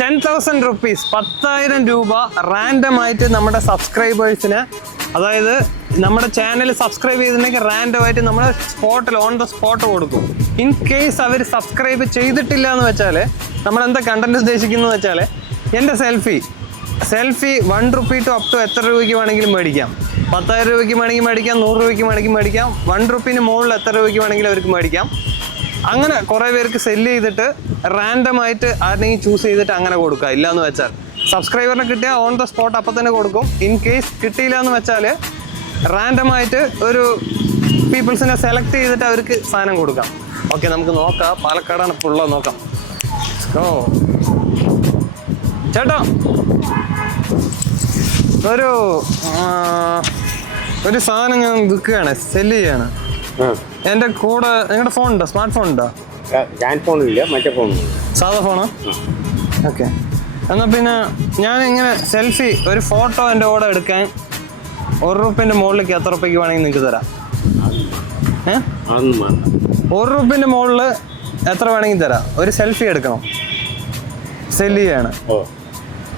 10,000 rupees 10,000 രൂപ random ആയിട്ട് നമ്മുടെ സബ്സ്ക്രൈബേഴ്സിന്, അതായത് നമ്മുടെ ചാനൽ സബ്സ്ക്രൈബ് ചെയ്തിട്ടുണ്ടെങ്കിൽ റാൻഡം ആയിട്ട് നമ്മൾ സ്പോട്ടിൽ ഓൺ ദ സ്പോട്ട് കൊടുക്കും. ഇൻ കേസ് അവർ സബ്സ്ക്രൈബ് ചെയ്തിട്ടില്ല എന്ന് വെച്ചാൽ നമ്മൾ എന്താ കണ്ടന്റ് ഉദ്ദേശിക്കുന്നത് വെച്ചാൽ, എൻ്റെ selfie 1 rupee to up to എത്ര രൂപയ്ക്ക് വേണമെങ്കിലും മേടിക്കാം. 10,000 രൂപയ്ക്ക് വേണമെങ്കിൽ മേടിക്കാം, 100 രൂപയ്ക്ക് വേണമെങ്കിൽ മേടിക്കാം, 1 rupee മുകളിൽ എത്ര രൂപയ്ക്ക് വേണമെങ്കിലും അവർക്ക് മേടിക്കാം. അങ്ങനെ കുറേ പേർക്ക് സെല്ല് ചെയ്തിട്ട് റാൻഡമായിട്ട് ആരെങ്കിലും ചൂസ് ചെയ്തിട്ട് അങ്ങനെ കൊടുക്കുക. ഇല്ലയെന്ന് വെച്ചാൽ സബ്സ്ക്രൈബറിനെ കിട്ടിയാൽ ഓൺ ദ സ്പോട്ട് അപ്പം തന്നെ കൊടുക്കും. ഇൻ കേസ് കിട്ടിയില്ല എന്ന് വെച്ചാൽ റാൻഡമായിട്ട് ഒരു പീപ്പിൾസിനെ സെലക്ട് ചെയ്തിട്ട് അവർക്ക് സാധനം കൊടുക്കാം. ഓക്കെ, നമുക്ക് നോക്കാം. പാലക്കാടാണ് ഇപ്പോൾ ഉള്ളത്, നോക്കാം. ഓ ചേട്ടാ, ഒരു സാധനം ഞാൻ വിൽക്കുകയാണ്, സെല്ല് ചെയ്യാണ്. എൻ്റെ കൂടെ നിങ്ങളുടെ ഫോൺ ഉണ്ടോ? സ്മാർട്ട് ഫോൺ ഉണ്ടോ? സാധാ ഫോണോ? ഓക്കെ, എന്നാൽ പിന്നെ ഞാൻ ഇങ്ങനെ സെൽഫി ഒരു ഫോട്ടോ എൻ്റെ കൂടെ എടുക്കാൻ 1 രൂപേൻ്റെ മുകളിലേക്ക് എത്ര രൂപയ്ക്ക് വേണമെങ്കിൽ നിങ്ങൾക്ക് തരാം. 1 രൂപേൻ്റെ മുകളിൽ എത്ര വേണമെങ്കിൽ തരാം. ഒരു സെൽഫി എടുക്കണം, സെല്ല് ചെയ്യാണ്.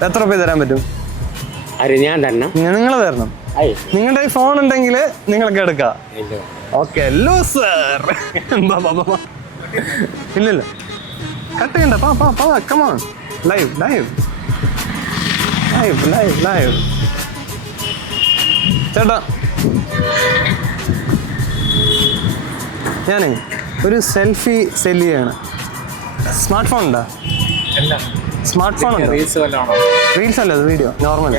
എത്ര രൂപ തരാൻ പറ്റും? നിങ്ങൾ തരണം. നിങ്ങളുടെ ഈ ഫോൺ ഉണ്ടെങ്കിൽ നിങ്ങൾക്ക് എടുക്കാം. Okay, hello sir. ഇല്ലല്ലോ, കട്ട് ചെയ്യണ്ട. Come on, live. ചേട്ടാ, ഞാനേ ഒരു സെൽഫി സെല്ല് ചെയ്യാണ്. സ്മാർട്ട് ഫോൺ ഉണ്ടോ? സ്മാർട്ട് ഫോൺ ഉണ്ടോ? റീൽസ് അല്ല, അത് വീഡിയോ നോർമൽ.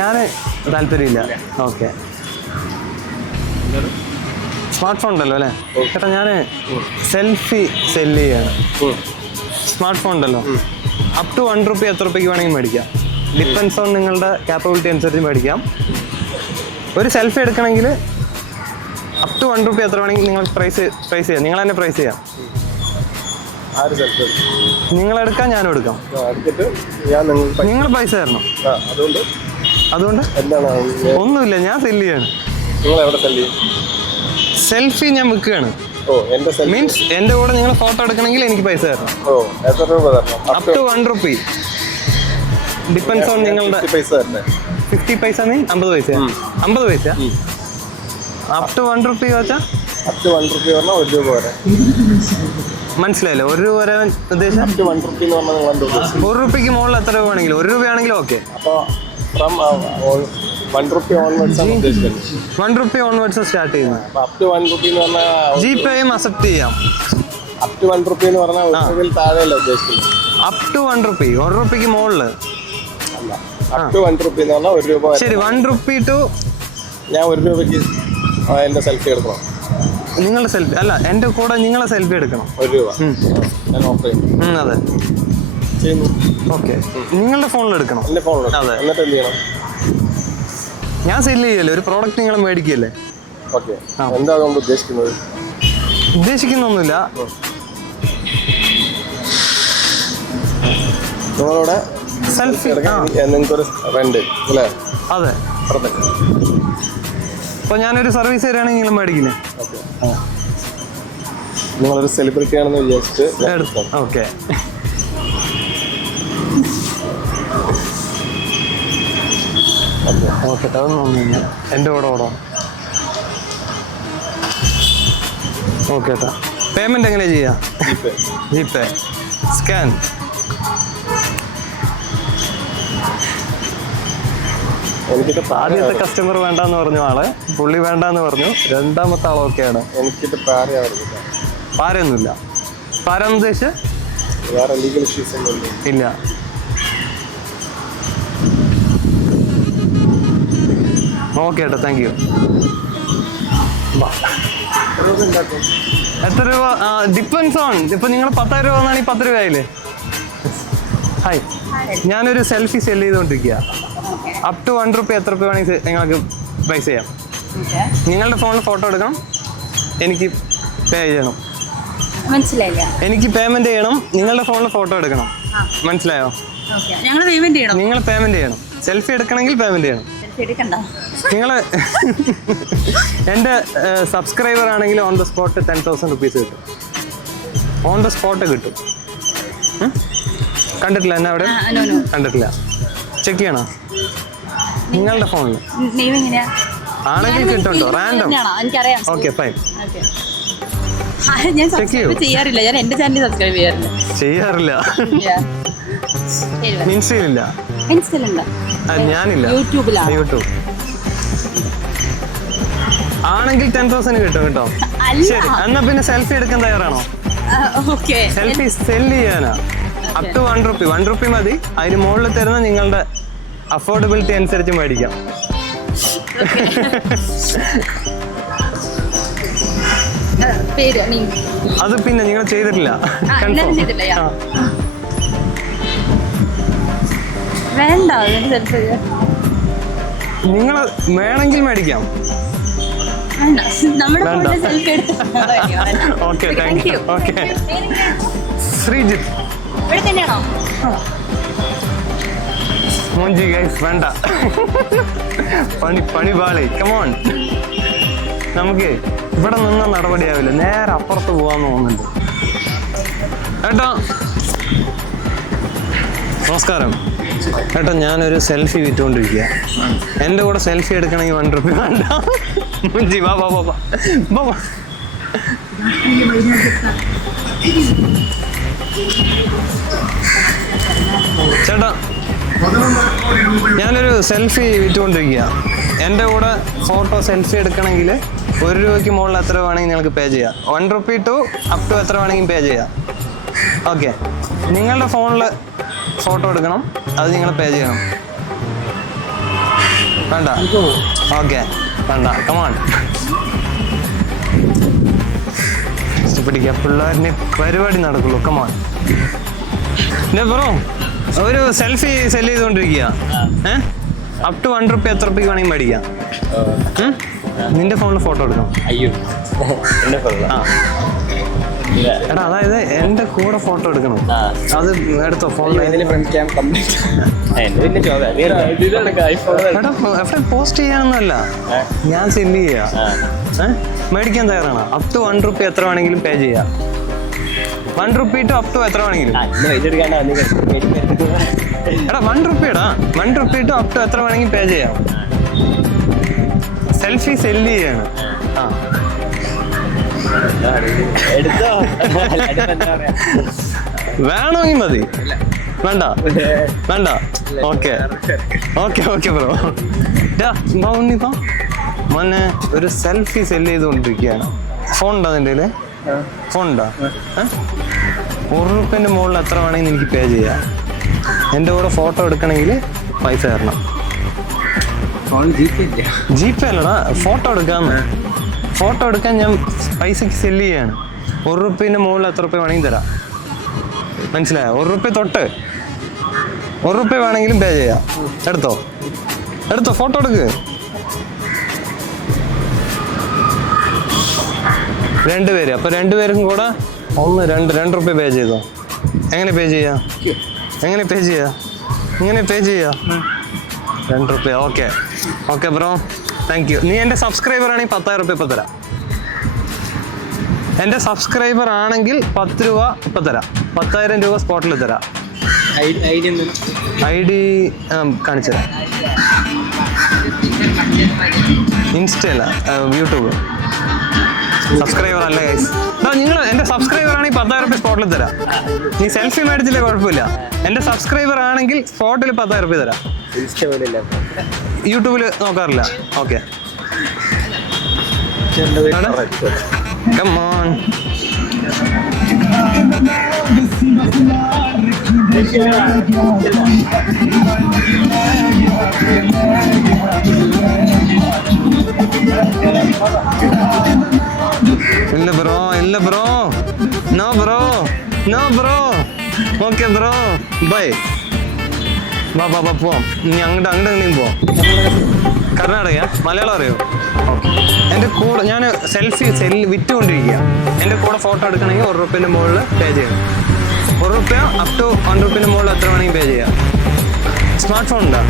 ഞാൻ താല്പര്യമില്ല. ഓക്കെ, സ്മാർട്ട് ഫോൺ ഉണ്ടല്ലോ അല്ലേ ചേട്ടാ? ഞാൻ സെൽഫി സെല്ല് ചെയ്യാണ്. സ്മാർട്ട് ഫോൺ ഉണ്ടല്ലോ, അപ് ടു 1 rupee എത്ര രൂപയ്ക്ക് വേണമെങ്കിൽ മേടിക്കാം. ഡിപ്പെൻസ് ഓൺ നിങ്ങളുടെ ക്യാപ്പബിലിറ്റി അനുസരിച്ച് മേടിക്കാം. ഒരു സെൽഫി എടുക്കണമെങ്കിൽ അപ് ടു 1 rupee എത്ര വേണമെങ്കിൽ നിങ്ങൾ പ്രൈസ് ചെയ്യാം. നിങ്ങൾ തന്നെ പ്രൈസ് ചെയ്യാം. നിങ്ങൾ എടുക്കാം, ഞാനും എടുക്കാം. നിങ്ങൾ പൈസ തരണം. അതുകൊണ്ട് ഒന്നുമില്ല, ഞാൻ സെല്ല് ചെയ്യാണ്. സെൽഫി ഞാൻ വിൽക്കുകയാണ്. മീൻസ് എൻ്റെ കൂടെ നിങ്ങൾ ഫോട്ടോ എടുക്കണമെങ്കിൽ എനിക്ക് പൈസ തരണം. Up to 1 rupee. Depends on നിങ്ങളുടെ 50 പൈസ 50 പൈസ 50 പൈസ. അപ് ടു 1 rupee വെച്ചാൽ മനസ്സിലായില്ലേ? 1 രൂപ വരെ ഉദ്ദേശം. 1 രൂപയ്ക്ക് മുകളിൽ എത്ര രൂപ വേണമെങ്കിലും, 1 രൂപയാണെങ്കിലും ഓക്കെ. 1 rupee onwards സ്റ്റാർട്ട് ചെയ്യുന്നത്. ജിപേയും അക്സെപ്റ്റ് ചെയ്യാം. അപ് ടു 1 rupee എന്ന് പറഞ്ഞാൽ അപ് ടു 1 rupee, 1 രൂപയ്ക്ക് മുകളിൽ. ശരി, 1 rupee ടു ഞാൻ 1 രൂപയ്ക്ക് എൻ്റെ സെൽഫി എടുക്കണം. നിങ്ങളുടെ സെൽഫി അല്ല, എൻ്റെ കൂടെ നിങ്ങളെ സെൽഫി എടുക്കണം. 1 രൂപ ഞാൻ ഓഫർ ചെയ്യും. അതെ, ഓക്കെ. നിങ്ങളുടെ ഫോണിൽ എടുക്കണം. എൻ്റെ ഫോണിൽ. അതെ, എന്നിട്ട് എന്ത് ചെയ്യണം? ഞാൻ സെല്ല് ചെയ്യല്ലേ, ഒരു പ്രോഡക്റ്റ് നിങ്ങൾ മേടിക്കല്ലേ. ഓക്കെ, എന്താ അതുകൊണ്ട് ഉദ്ദേശിക്കുന്നത്? ഉദ്ദേശിക്കുന്നൊന്നുമില്ല. നിങ്ങളോടെ സെൽഫി എടുക്കാൻ നിങ്ങൾക്കൊരു റെന്റ് അല്ലേ? അതെ. അപ്പോൾ ഞാനൊരു സർവീസ് തരികയാണെങ്കിൽ നിങ്ങൾ മേടിക്കില്ലേ? നിങ്ങളൊരു സെലിബ്രിറ്റി ആണെന്ന് വിചാരിച്ചിട്ട് എടുത്തു. Okay, okay. അതൊന്നുമില്ല, എൻ്റെ കൂടെ ഓടാം. ഓക്കെ ഏട്ടാ. പേയ്മെൻറ്റ് എങ്ങനെ ചെയ്യാം? GPay, scan. ആദ്യത്തെ കസ്റ്റമർ വേണ്ടെന്ന് പറഞ്ഞു ആള്, പുള്ളി വേണ്ടെന്ന് പറഞ്ഞു. രണ്ടാമത്തെ ആൾ ഓക്കെയാണ്. എനിക്കിട്ട് പാരയൊന്നുമില്ല. പാരാന്ന് ഉദ്ദേശിച്ച് ഇല്ല. ഓക്കെ ഏട്ടാ, താങ്ക് യു. എത്ര രൂപ? Depends on. ഇപ്പം നിങ്ങൾ 10,000 രൂപ എന്നാണെങ്കിൽ 10 രൂപയായില്ലേ? ഹായ്, ഞാനൊരു സെൽഫി സെല്ല് ചെയ്തുകൊണ്ടിരിക്കുക. അപ് ടു 1 rupee എത്ര രൂപ വേണമെങ്കിൽ നിങ്ങൾക്ക് പൈസ ചെയ്യാം. നിങ്ങളുടെ ഫോണിൽ ഫോട്ടോ എടുക്കണം, എനിക്ക് പേ ചെയ്യണം. മനസ്സിലായില്ല? എനിക്ക് പേയ്മെന്റ് ചെയ്യണം, നിങ്ങളുടെ ഫോണിൽ ഫോട്ടോ എടുക്കണം. മനസ്സിലായോ? നിങ്ങൾ പേയ്മെന്റ് ചെയ്യണം. സെൽഫി എടുക്കണമെങ്കിൽ പേയ്മെന്റ് ചെയ്യണം. നിങ്ങൾ എൻ്റെ സബ്സ്ക്രൈബർ ആണെങ്കിൽ ഓൺ ദ സ്പോട്ട് 10,000 rupees കിട്ടും. ഓൺ ദ സ്പോട്ട് കിട്ടും. കണ്ടിട്ടില്ല എന്നെ അവിടെ? No no. കണ്ടിട്ടില്ല. ചെക്ക് ചെയ്യണോ നിങ്ങളുടെ ഫോണിൽ? നെയിം എങ്ങനെയാ? ആണെങ്കിൽ കിട്ടുണ്ടോ? റാൻഡം. എനിക്കറിയാം. Okay fine. ഞാൻ സബ്സ്ക്രൈബ് ചെയ്യാറില്ല. ഞാൻ എന്റെ ചാനൽ സബ്സ്ക്രൈബ് ചെയ്യാറില്ല. ഇൻസ്റ്റയിലില്ല? ഇൻസ്റ്റയിലുണ്ട്. ഞാനില്ല. യൂട്യൂബിലാണ്. യൂട്യൂബ് ആണെങ്കിൽ 10,000 കിട്ടും കേട്ടോ. ശരി, എന്നാ പിന്നെ സെൽഫി എടുക്കാൻ തയ്യാറാണോ? സെൽഫി സെല് ചെയ്യാനാ. അപ് ടു 1 രൂപ. 1 രൂപ മതി. അതിന് മുകളിൽ തരുന്ന നിങ്ങളുടെ അഫോർഡബിലിറ്റി അനുസരിച്ച് മേടിക്കാം. അത് പിന്നെ നിങ്ങൾ ചെയ്തിട്ടില്ല. നിങ്ങൾ വേണമെങ്കിൽ മേടിക്കാം. Okay thank you. Okay Sreejith. മോഞ്ചി ഗൈസ് വേണ്ട. പണി പാളി. കമോൺ. നമുക്ക് ഇവിടെ നിന്ന നടപടിയാവില്ല. നേരെ അപ്പുറത്ത് പോവാന്ന് തോന്നുന്നുണ്ട്. ഏട്ടാ നമസ്കാരം. ഏട്ടാ ഞാനൊരു സെൽഫി വിറ്റുകൊണ്ടിരിക്കുക. എൻ്റെ കൂടെ സെൽഫി എടുക്കണമെങ്കിൽ 1 രൂപ വേണ്ട. മുഞ്ചി വാ വാ വാ വാ. ചേട്ടാ ഞാനൊരു സെൽഫി വിറ്റുകൊണ്ടിരിക്കുക. എൻ്റെ കൂടെ ഫോട്ടോ സെൽഫി എടുക്കണമെങ്കിൽ 1 രൂപയ്ക്ക് മുകളിൽ എത്ര വേണമെങ്കിൽ നിങ്ങൾക്ക് പേ ചെയ്യാം. 1 രൂപ ടു അപ് ടു എത്ര വേണമെങ്കിൽ പേ ചെയ്യാം. ഓക്കെ, നിങ്ങളുടെ ഫോണിൽ ഫോട്ടോ എടുക്കണം, അത് നിങ്ങൾ പേ ചെയ്യണം. വേണ്ട? ഓക്കെ വേണ്ട. കമാൺ പിടിക്കുക. പിള്ളേരിന് പരിപാടി നടക്കുള്ളൂ. കമാൺ. ബ്രോ ഒരു സെൽഫി സെല് ചെയ്തുകൊണ്ടിരിക്കുക. അപ് ടു 1 രൂപ എത്ര രൂപയ്ക്ക് വേണമെങ്കിൽ മേടിക്കാം. നിന്റെ ഫോണിൽ ഫോട്ടോ എടുക്കണം. അയ്യോ എടാ അതായത് എന്റെ കൂടെ ഫോട്ടോ എടുക്കണം. അത് എടുത്തോ ഫോണിൽ. പോസ്റ്റ് ചെയ്യാനൊന്നുമല്ല, ഞാൻ സെല് ചെയ്യാ. മേടിക്കാൻ തയ്യാറാണ്. അപ് ടു 1 രൂപ എത്ര വേണമെങ്കിലും പേ ചെയ്യാം. 1 രൂപ ടു അപ് ടു എത്ര വേണമെങ്കിലും. എടാ 1 രൂപടാ. 1 രൂപ ടു അപ് ടു എത്ര വേണമെങ്കിലും പേ ചെയ്യാം. സെൽഫി സെല് ചെയ്യാണ്. വേണമെങ്കിൽ മതി. വേണ്ട വേണ്ട. Okay okay okay bro. ഉണ്ണിപ്പോ മോനെ ഒരു സെൽഫി സെല് ചെയ്തുകൊണ്ടിരിക്കുകയാണ്. ഫോൺ ഉണ്ടോ നിന്റെ കയ്യില്? ഫോൺ ഉണ്ടോ? 1 രൂപേന്റെ മുകളിൽ എത്ര വേണമെങ്കിൽ എനിക്ക് പേ ചെയ്യാം. എൻ്റെ കൂടെ ഫോട്ടോ എടുക്കണമെങ്കിൽ പൈസ തരണം. ജി പേ അല്ലടാ, ഫോട്ടോ എടുക്കാന്ന്. ഫോട്ടോ എടുക്കാൻ ഞാൻ പൈസക്ക് സെല് ചെയ്യാണ്. 1 രൂപേന്റെ മുകളിൽ എത്ര രൂപ വേണമെങ്കിൽ തരാം. മനസ്സിലായോ? 1 രൂപ തൊട്ട് 1 രൂപ വേണമെങ്കിലും പേ ചെയ്യാം. എടുത്തോ എടുത്തോ, ഫോട്ടോ എടുക്ക്. 2 പേര്. അപ്പൊ 2 പേർക്കും കൂടെ 2 രൂപ പേ ചെയ്തോ. എങ്ങനെ പേ ചെയ്യാ? എങ്ങനെ പേ ചെയ്യാ? ഇങ്ങനെ പേ ചെയ്യാ. 2 രൂപ. Okay okay bro, thank U. നീ എൻ്റെ സബ്സ്ക്രൈബർ ആണെങ്കിൽ 10,000 രൂപ ഇപ്പം തരാം. എൻ്റെ സബ്സ്ക്രൈബർ ആണെങ്കിൽ 10 രൂപ ഇപ്പം തരാം. 10,000 രൂപ സ്പോട്ടിൽ തരാം. ഐ ഡി കാണിച്ചു തരാം. ഇൻസ്റ്റല്ല, യൂട്യൂബ്. സബ്സ്ക്രൈബർ അല്ല ഗൈസ്. നിങ്ങൾ എൻ്റെ സബ്സ്ക്രൈബർ ആണെങ്കിൽ 10,000 രൂപ സ്പോട്ടിൽ തരാം. നീ സെൽഫി മേടിച്ചില്ലേ കുഴപ്പമില്ല. എൻ്റെ സബ്സ്ക്രൈബർ ആണെങ്കിൽ സ്പോട്ടിൽ 10,000 രൂപ തരാം. യൂട്യൂബിൽ നോക്കാറില്ല. Okay come on. ഇല്ല ബ്രോ, ഇല്ല bro. No bro, no bro. Okay bro, bye. വാ വാ വാ പോവാം. നീ അങ്ങോട്ട് എങ്ങനെയും പോവാം. കർണാടക? മലയാളം അറിയോ? എൻ്റെ കൂടെ ഞാൻ സെൽഫി വിറ്റുകൊണ്ടിരിക്കുക. എൻ്റെ കൂടെ ഫോട്ടോ എടുക്കണമെങ്കിൽ 1 രൂപേൻ്റെ മുകളിൽ പേ ചെയ്യണം. 1 രൂപ അപ് ടു 1 രൂപേൻ്റെ മുകളിൽ എത്ര വേണമെങ്കിൽ പേ ചെയ്യാം. സ്മാർട്ട് ഫോൺ ഉണ്ടോ?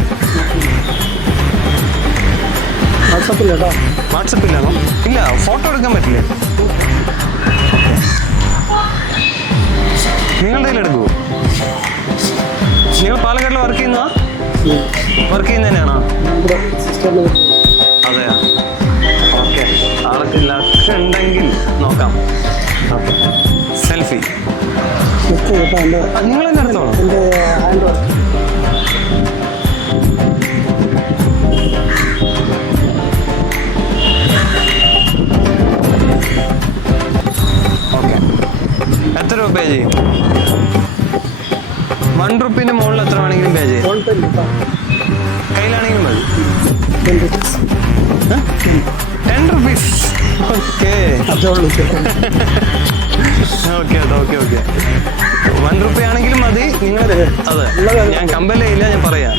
വാട്സപ്പ് ഇല്ലാണോ? ഇല്ല, ഫോട്ടോ എടുക്കാൻ പറ്റില്ലേ? നിങ്ങളുടെ കയ്യിൽ എടുക്കുമോ? നിങ്ങൾ പാലക്കാട്ടിൽ വർക്ക് ചെയ്യുന്നതാ? വർക്ക് ചെയ്യുന്ന തന്നെയാണോ? അതെയാ, ഓക്കെ. ആൾക്ക് ലക്ക് ഉണ്ടെങ്കിൽ നോക്കാം. സെൽഫി നിങ്ങൾ തന്നെ എടുത്തോളൂ. ഓക്കെ, എത്ര രൂപ പേ ചെയ്യും? 1 റുപ്പീന്റെ മുകളിൽ എത്ര വേണമെങ്കിലും പേ ചെയ്യും. കയ്യിലാണെങ്കിലും മതി. 10 rupees. Okay okay okay okay. 1 rupee ആണെങ്കിലും മതി. നിങ്ങൾ അതെ, ഞാൻ കമ്പൽ ചെയ്യില്ല, ഞാൻ പറയാം.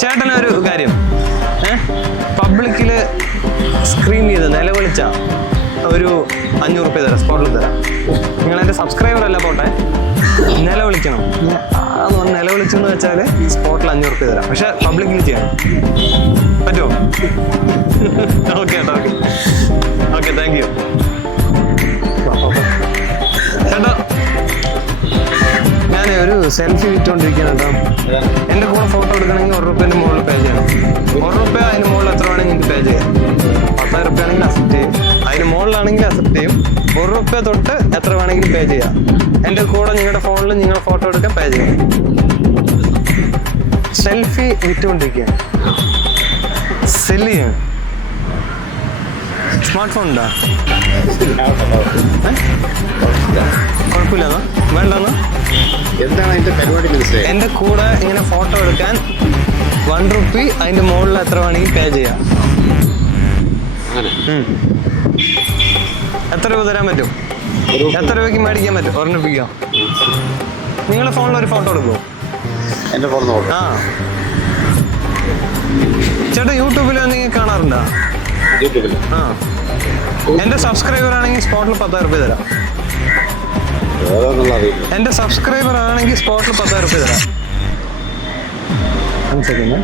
ചേട്ടനൊരു കാര്യം, പബ്ലിക്കില് സ്ക്രീൻ ചെയ്ത് നിലവിളിച്ച ഒരു 500 റുപ്പി തരാം, സ്പോട്ടിൽ തരാം. നിങ്ങൾ എൻ്റെ സബ്സ്ക്രൈബർ അല്ല, പോട്ടെ, നിലവിളിക്കണം. നിലവിളിച്ചെന്ന് വെച്ചാൽ സ്പോട്ടിൽ 500 റുപ്പി തരാം. പക്ഷെ പബ്ലിക്കിൽ ചെയ്യണം. പറ്റുമോ? ഓക്കെ ചേട്ടാ, ഓക്കെ ഓക്കെ, താങ്ക് യു ചേട്ടാ. ഞാൻ ഒരു സെൽഫി വിറ്റുകൊണ്ടിരിക്കുകയാണ് കേട്ടോ. എൻ്റെ കൂടെ ഫോട്ടോ എടുക്കണമെങ്കിൽ 1 റുപ്പേൻ്റെ മുകളിൽ പേ ചെയ്യണം. 1 റുപ്പ അതിന് മുകളിൽ എത്ര വേണമെങ്കിൽ എനിക്ക് പേ ചെയ്യാം. 10,000 റുപ്പ ആണെങ്കിൽ അക്സെപ്റ്റ് ചെയ്യും, അതിന് മുകളിലാണെങ്കിൽ അക്സെപ്റ്റ് ചെയ്യും. 1 റുപ്പ തൊട്ട് എത്ര വേണമെങ്കിലും പേ ചെയ്യാം. എൻ്റെ കൂടെ നിങ്ങളുടെ ഫോണിൽ നിങ്ങൾ ഫോട്ടോ എടുക്കാൻ പേ ചെയ്യാം. സെൽഫി വിറ്റുകൊണ്ടിരിക്കുകയാണ്, സെല്ല് ചെയ്യാണ്. സ്മാർട്ട് ഫോൺ ഉണ്ടോ? കുഴപ്പമില്ലെന്നാ? വേണ്ടെന്നാ? എന്താണ് അതിന്റെ പരിപാടി? എൻ്റെ കൂടെ ഇങ്ങനെ ഫോട്ടോ എടുക്കാൻ 1 റുപ്പി, അതിന്റെ മുകളിൽ എത്ര വേണമെങ്കിൽ പേ ചെയ്യാം. എത്ര രൂപ തരാൻ പറ്റും? എത്ര രൂപയ്ക്ക് മേടിക്കാൻ പറ്റും? 1 റുപ്പിക്കോ? നിങ്ങളുടെ ഫോണിൽ ഒരു ഫോട്ടോ എടുക്കുമോ? എന്റെ ഫോൺ നോക്കാം. ആ ചേട്ടാ, യൂട്യൂബിൽ എന്തെങ്കിലും കാണാറുണ്ടോ? യൂട്യൂബിൽ? ആ, എൻ്റെ സബ്സ്ക്രൈബർ ആണെങ്കിൽ സ്പോട്ടിൽ 10,000 റുപ്പി തരാം. എൻ്റെ സബ്സ്ക്രൈബർ ആണെങ്കിൽ സ്പോട്ടിൽ 10,000 റുപ്പി തരാം. 1 സെക്കൻഡ്.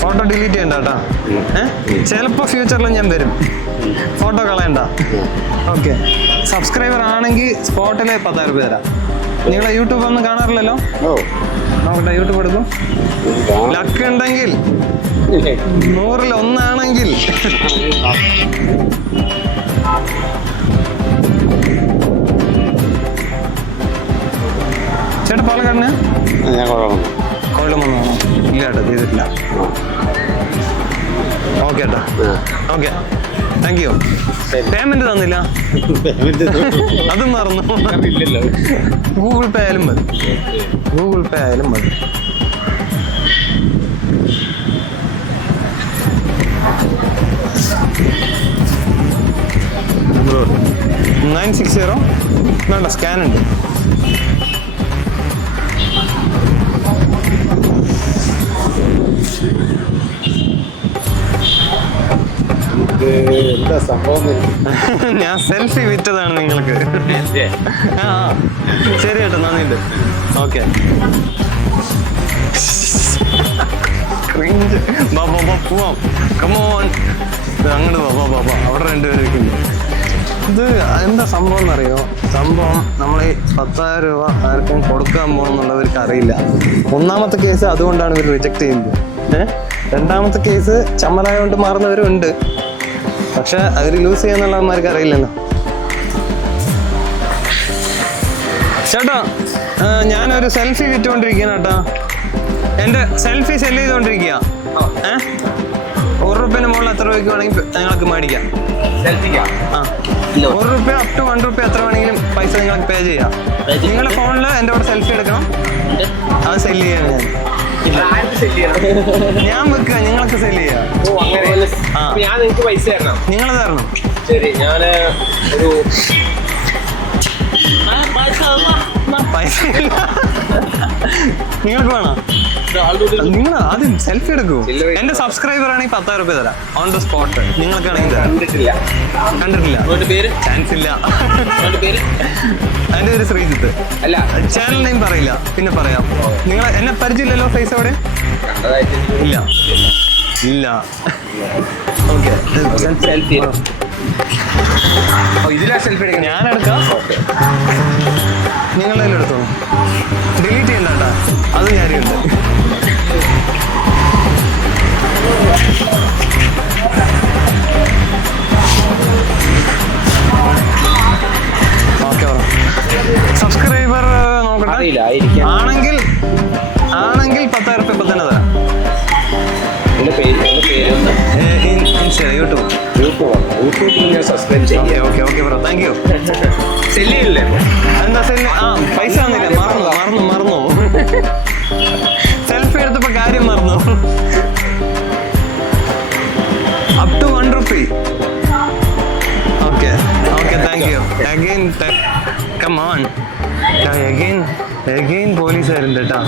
ഫോട്ടോ ഡിലീറ്റ് ചെയ്യണ്ട കേട്ടോ. ചിലപ്പോൾ ഫ്യൂച്ചറിൽ ഞാൻ വരും, ഫോട്ടോ കളയണ്ട. ഓക്കെ, സബ്സ്ക്രൈബർ ആണെങ്കിൽ സ്പോട്ടിൽ 10,000 റുപ്പി തരാം. നിങ്ങൾ യൂട്യൂബ് ഒന്നും കാണാറില്ലല്ലോ? നോക്കട്ടെ, യൂട്യൂബ് എടുക്കും. ലക്ക് ഉണ്ടെങ്കിൽ 100-ൽ 1 ആണെങ്കിൽ ചേട്ടാ പാലക്കാടിന് കൊല്ലം വന്നോ? ഇല്ല കേട്ടോ, ചെയ്തിട്ടില്ല. ഓക്കെ ഏട്ടാ, ഓക്കെ, താങ്ക് യു. പേയ്മെന്റ് തന്നില്ല, അതും മറന്നു. ഗൂഗിൾ പേ ആയാലും മതി, ഗൂഗിൾ പേ ആയാലും മതി. ബ്രോ 960 വേണ്ട, സ്കാൻ ഉണ്ട്. എന്താ സംഭവം? ഞാൻ സെൽഫി വിറ്റതാണ് നിങ്ങൾക്ക്. ആ ശരി കേട്ടോ, നന്ദിയുണ്ട്. ഓക്കെ, പോവാം. കമോൺ, അങ്ങോട്ട് പോവാ. അവിടെ 2 പേര് ഇരിക്കുന്നു. ഇത് എന്താ സംഭവം എന്നറിയോ? സംഭവം നമ്മൾ ഈ 10,000 രൂപ ആർക്കും കൊടുക്കാൻ പോകണമെന്നുള്ളവർക്ക് അറിയില്ല. 1ാമത്തെ കേസ് അതുകൊണ്ടാണ് ഇവർ റിജക്ട് ചെയ്യുന്നത്. 2ാമത്തെ കേസ് ചമ്മലായോണ്ട് മാറുന്നവരും ഉണ്ട്. പക്ഷെ അവർ യൂസ് ചെയ്യാന്നുള്ളവന്മാർക്ക് അറിയില്ലല്ലോ. ചേട്ടാ, ഞാനൊരു സെൽഫി വിറ്റുകൊണ്ടിരിക്കുകയാണ് കേട്ടോ. എൻ്റെ സെൽഫി സെല് ചെയ്തുകൊണ്ടിരിക്കുക. 1 റുപ്പേൻ്റെ മുകളിൽ എത്ര രൂപയ്ക്ക് വേണമെങ്കിൽ നിങ്ങൾക്ക് മേടിക്കാം. ആ, 1 റുപ്പ അപ് ടു 1 റുപ്പ എത്ര വേണമെങ്കിലും പൈസ നിങ്ങൾക്ക് പേ ചെയ്യാം. നിങ്ങളുടെ ഫോണിൽ എൻ്റെ കൂടെ സെൽഫി എടുക്കണം, അത് സെല് ചെയ്യാണ് ഞാൻ വെക്കുക, നിങ്ങൾക്ക് സെല് ചെയ്യാം. ഞാൻ നിങ്ങൾക്ക് പൈസ തരണം? നിങ്ങൾ തരണം. ശരി, ഞാൻ ഒരു പൈസ നിങ്ങൾക്ക് വേണോ? നിങ്ങൾ ആദ്യം സെൽഫി എടുക്കൂ. എന്റെ സബ്സ്ക്രൈബർ ആണെങ്കിൽ 10,000 റുപ്പ തരാം, ഓൺ ദ സ്പോട്ട്. നിങ്ങൾക്കാണെങ്കിൽ കണ്ടിട്ടില്ല, ചാൻസ് ഇല്ല. അതിന്റെ പേര് ശ്രീജിത്ത്. അല്ല, ചാനൽ നെയിം പറയില്ല, പിന്നെ പറയാം. നിങ്ങൾ എന്നെ പരിചയമില്ലല്ലോ? ഫേസ് എവിടെ? ഇല്ല. ഓക്കെ, സെൽഫി ഇതിലാ സെൽഫി എടുക്കണം. ഞാൻ എടുക്കാം, നിങ്ങളെല്ലാം എടുത്തോ. ഡിലീറ്റ് ചെയ്യണ്ട കേട്ടാ, അത് ഞാനുണ്ട്. ഓക്കെ, സബ്സ്ക്രൈബർ നോക്കട്ടെ. അറിയില്ല, ആയിരിക്കാം. ആണെങ്കിൽ 10,000 രൂപ ഇപ്പൊ തന്നെ തരാം. എന്റെ പേര് യൂട്യൂബ് യൂട്യൂബിൽ സബ്സ്ക്രൈബ് ചെയ്യാം. Okay bro, thank you. സെല്ലില്ലേ? എന്താ സെല്ല്? പൈസ തന്നില്ല, മറന്നു. സെൽഫി എടുത്തപ്പോ കാര്യം മറന്നു. Up to 1 rupee. Okay, thank you. Again come on. Again പോലീസുകാരുണ്ട് കേട്ടാ.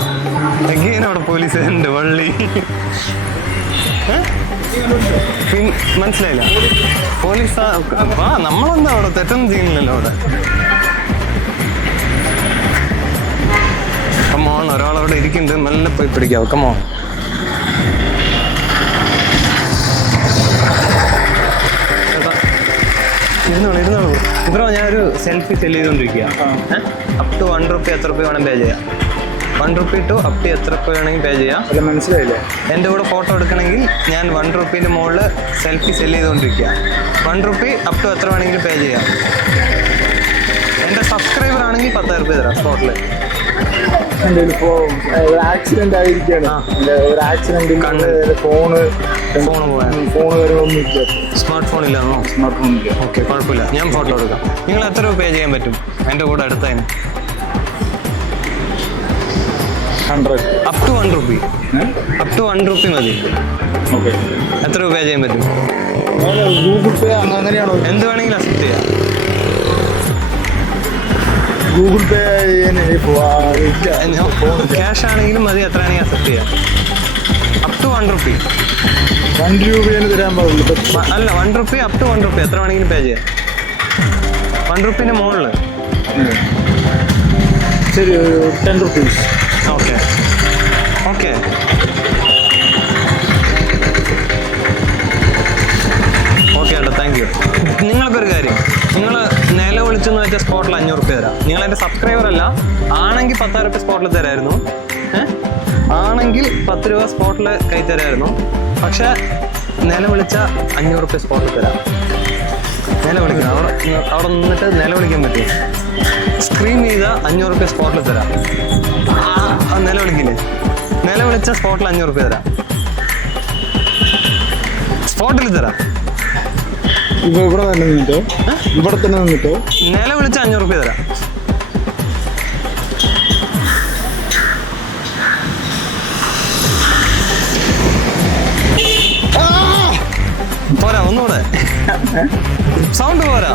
അഗൈൻ അവിടെ പോലീസുകാരുണ്ട്. വള്ളി മനസ്സിലായില്ല. പോലീസ് നമ്മളെന്താ അവിടെ തെറ്റൊന്നും ചെയ്യുന്നില്ലല്ലോ അവിടെ. കമോൺ, ഒരാളവിടെ ഇരിക്കുന്നുണ്ട്, മെല്ലെ പോയി പിടിക്കാവോ. കമോൺ. ഇരുന്നോളൂ. ഇത്രോ ഞാനൊരു സെൽഫി സെല് ചെയ്തുകൊണ്ടിരിക്കുക. അപ് ടു 1 rupee എത്ര രൂപ വേണം പേ ചെയ്യാം. 1 rupee ടു അപ് ടു എത്ര രൂപ വേണമെങ്കിൽ പേ ചെയ്യാം. മനസ്സിലായില്ലേ? എൻ്റെ കൂടെ ഫോട്ടോ എടുക്കണമെങ്കിൽ ഞാൻ 1 rupee മുകളിൽ സെൽഫി സെല് ചെയ്തുകൊണ്ടിരിക്കുക. 1 rupee അപ് ടു എത്ര വേണമെങ്കിലും പേ ചെയ്യാം. എൻ്റെ സബ്സ്ക്രൈബർ ആണെങ്കിൽ 10,000 രൂപ തരാം സ്പോട്ടിൽ. ആക്സിഡന്റ് ആയിരിക്കാണ്. ഒരു ആക്സിഡന്റിൽ ഫോണ് വരുമൊന്നുമില്ല. സ്മാർട്ട് ഫോൺ ഇല്ലാന്നോ? സ്മാർട്ട് ഫോൺ ഇല്ല. ഓക്കെ, കുഴപ്പമില്ല, ഞാൻ ഫോട്ടോ എടുക്കാം. നിങ്ങൾ എത്ര രൂപ പേ ചെയ്യാൻ പറ്റും എൻ്റെ കൂടെ എടുത്തതിന്? 100. Up to 1 rupee. Up to 1 rupee മതി. ഓക്കെ, എത്ര രൂപ പേ ചെയ്യാൻ പറ്റും? ഗൂഗിൾ പേ അങ്ങനെയാണോ? എന്ത് വേണമെങ്കിലും അക്സെപ്റ്റ് ചെയ്യാം. ഗൂഗിൾ പേ ക്യാഷ് ആണെങ്കിലും മതി, എത്ര ആണെങ്കിൽ അക്സെപ്റ്റ് ചെയ്യാം. Up to 1 rupee. 1 രൂപയാണ് തരാൻ പാടുള്ളൂ. അല്ല, 1 rupee അപ് ടു 1 rupee എത്ര വേണമെങ്കിലും പേ ചെയ്യാം. 1 rupee മുകളിൽ. ശരി, 10 rupees. ഓക്കെ. ഏട്ടാ, താങ്ക് യു. നിങ്ങൾക്കൊരു കാര്യം, നിങ്ങൾ നില വിളിച്ചെന്ന് വെച്ചാൽ സ്പോട്ടിൽ 500 രൂപ തരാം. നിങ്ങൾ എൻ്റെ സബ്സ്ക്രൈബർ അല്ല, ആണെങ്കിൽ 10,000 രൂപ സ്പോട്ടിൽ തരായിരുന്നു. ആണെങ്കിൽ 10 രൂപ സ്പോട്ടിൽ കൈ തരായിരുന്നു. പക്ഷെ നില വിളിച്ച 500 രൂപ സ്പോട്ടിൽ തരാം. നില വിളിക്കണം, അവിടെ നിന്നിട്ട് നില വിളിക്കാൻ പറ്റും. സ്ക്രീൻ ചെയ്ത 500 രൂപ സ്പോട്ടിൽ തരാം. നില വിളിക്കില്ലേ? നില വിളിച്ച സ്പോട്ടിൽ 500 രൂപ തരാം. സ്പോട്ടിൽ തരാം. ഇവിടെ തന്നെ നിന്നിട്ടോ? ഇവിടെ തന്നെ നിന്നിട്ടോ? നില വിളിച്ച 500 രൂപ തരാം. പോരാ, ഒന്നുകൂടെ സൗണ്ട് പോരാ.